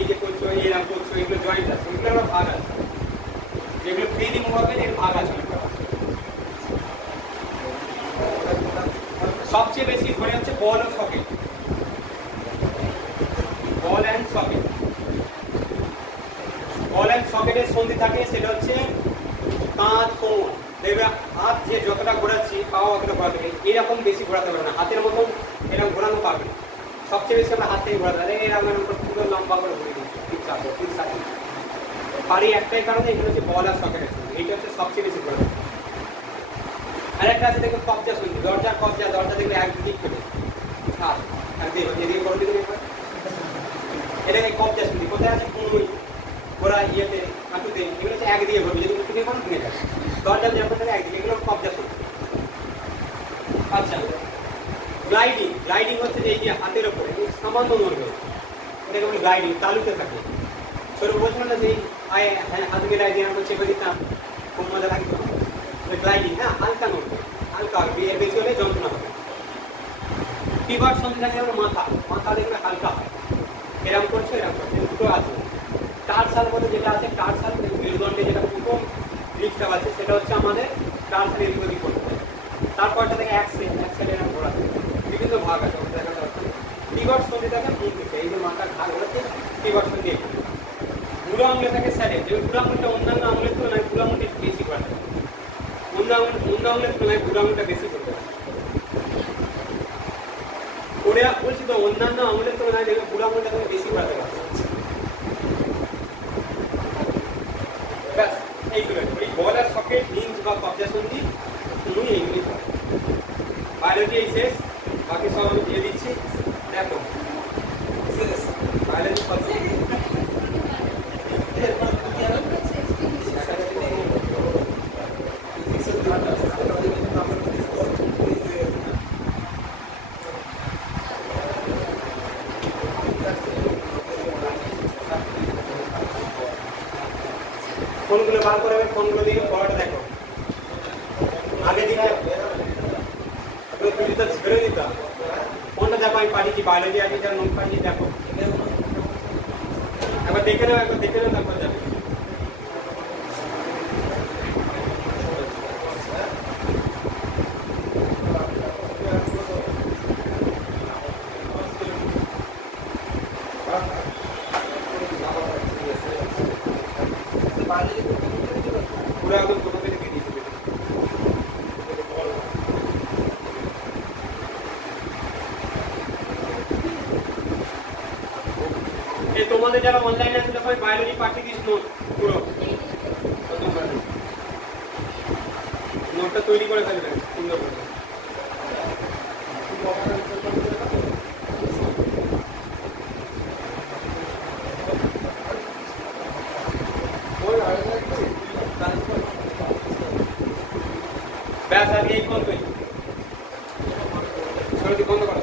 এই যে করছো, এরকম করছো, এগুলো জয়েন্ট আছে, এগুলো আমার ভাগ আছে। যেগুলো ফ্রিজি মুভ হবে, এর ভাগ আছে। সবচেয়ে বেশি ধরে হচ্ছে বল ও socket, ball and socket. Ball and সকেটের সন্ধি থাকে, সেটা হচ্ছে কাঁধ কোমর। দেখবে হাত যে যতটা ঘোরাচ্ছি, পাও অতটা ঘোরাতে হবে। এরকম বেশি ঘোরাতে পারবে না, হাতের মতন এরকম ঘোরানো পারবে না। সবচেয়ে বেশি আমরা হাত থেকে ঘোরাতে পারি, এরকম পুরো লম্বা করে ঘুরে দিচ্ছি। পারি একটাই কারণে, এগুলো হচ্ছে বল আর সকেটের সন্ধি। এইটা হচ্ছে সবচেয়ে বেশি ঘোরাতে। আরেকটা আছে দেখবে কবজা সন্ধি, দরজার কবজা। দরজা দেখবে একদিক করে হাত একদিকে, এদিকে করে দিকে এটাকে কবজা সন্ধি। কোথায় আছে? কোনোই ঘোরা, ইয়েতে, হাঁটুতে, এগুলো হচ্ছে একদিকে ঘুরবে। যদি উঠে কোনো ভেঙে যাবে। দরজা যেমন থাকে একদিকে, এগুলো কবজা সন্ধি। আচ্ছা, গ্লাইডিং, গ্লাইডিং হচ্ছে যে এই যে হাতের ওপরে সামান্য নড়বে, এটাকে বলে গ্লাইডিং, তালুতে থাকে। ছোট বলছিল না যে হাত মেলায় দিয়ে আমরা চেপে দিতাম, খুব মজা লাগতো। গ্লাইডিং, হ্যাঁ হালকা নড়বে, হালকা হবে, এর বেশি হলে যন্ত্রণা হবে। পিভাট সন্ধি থাকে আমার মাথা, মাথা দেখবে হালকা হয়, এরকম করছে এরকম করছে, দুটো আছে। টার্সাল বলতে যেটা আছে, টার্সাল মেরুদণ্ডে যেটা প্রথম দিকটা আছে সেটা হচ্ছে আমাদের টার্সাল এদিক ওদিক করতে হয়। তারপরটা থেকে অ্যাক্সেল, অ্যাক্সেল এরকম ঘোরা থাকে, বিভিন্ন ভাগ আছে ওটা দেখা যাচ্ছে। পিভাট সন্ধি থাকে মুখ দিকে, এই যে মাথার ঘাড় ঘোরাচ্ছে পিভাট সন্ধি এখানে। বুড়ো আঙুলে থাকে স্যালেড, যে বুড়ো আঙুলটা অন্যান্য আঙুলের তুলনায় বুড়ো আঙুলটা একটু বেশি ঘোরা থাকে, অন্য আঙুলের তুলনায় বুড়ো আঙুলটা বেশি করতে হয়। ওরা বলছি তো অন্যান্য আঙুলের তুলনায় দেখবে বুড়ো আঙুলটা তুমি বেশি ঘোরাতে পারছো। ব্যাস এইগুলো, এই বল আর সকেট, হিঞ্জ বা কবজা সন্ধি তুমি এইগুলি করো। বায়োলজি এই শেষ, বাকি সব আমি দিয়ে দিচ্ছি। দেখো বায়োলজি ফোনগুলো বার করে ফোনগুলো দিয়ে পড়াটা দেখো। আগে দিকে তুই তো ছেড়ে দিতাম, ফোনটা দেখো আমি পাঠিয়েছি, বায়োলজি আছে যার নোট পাঠিয়ে দেখো, একবার দেখে নাও, একবার দেখে নাও, তারপর যাবে। পুরো একদম ছোট থেকে দিয়েছি। এই তোমাদের যারা অনলাইনে আছে দেখো বায়োলজি পাঠিয়ে দিস নোট, পুরো নোটটা তৈরি করে ফেলবে সুন্দর করে। ব্যাস আজকে এই পর্যন্তই, বন্ধ করো।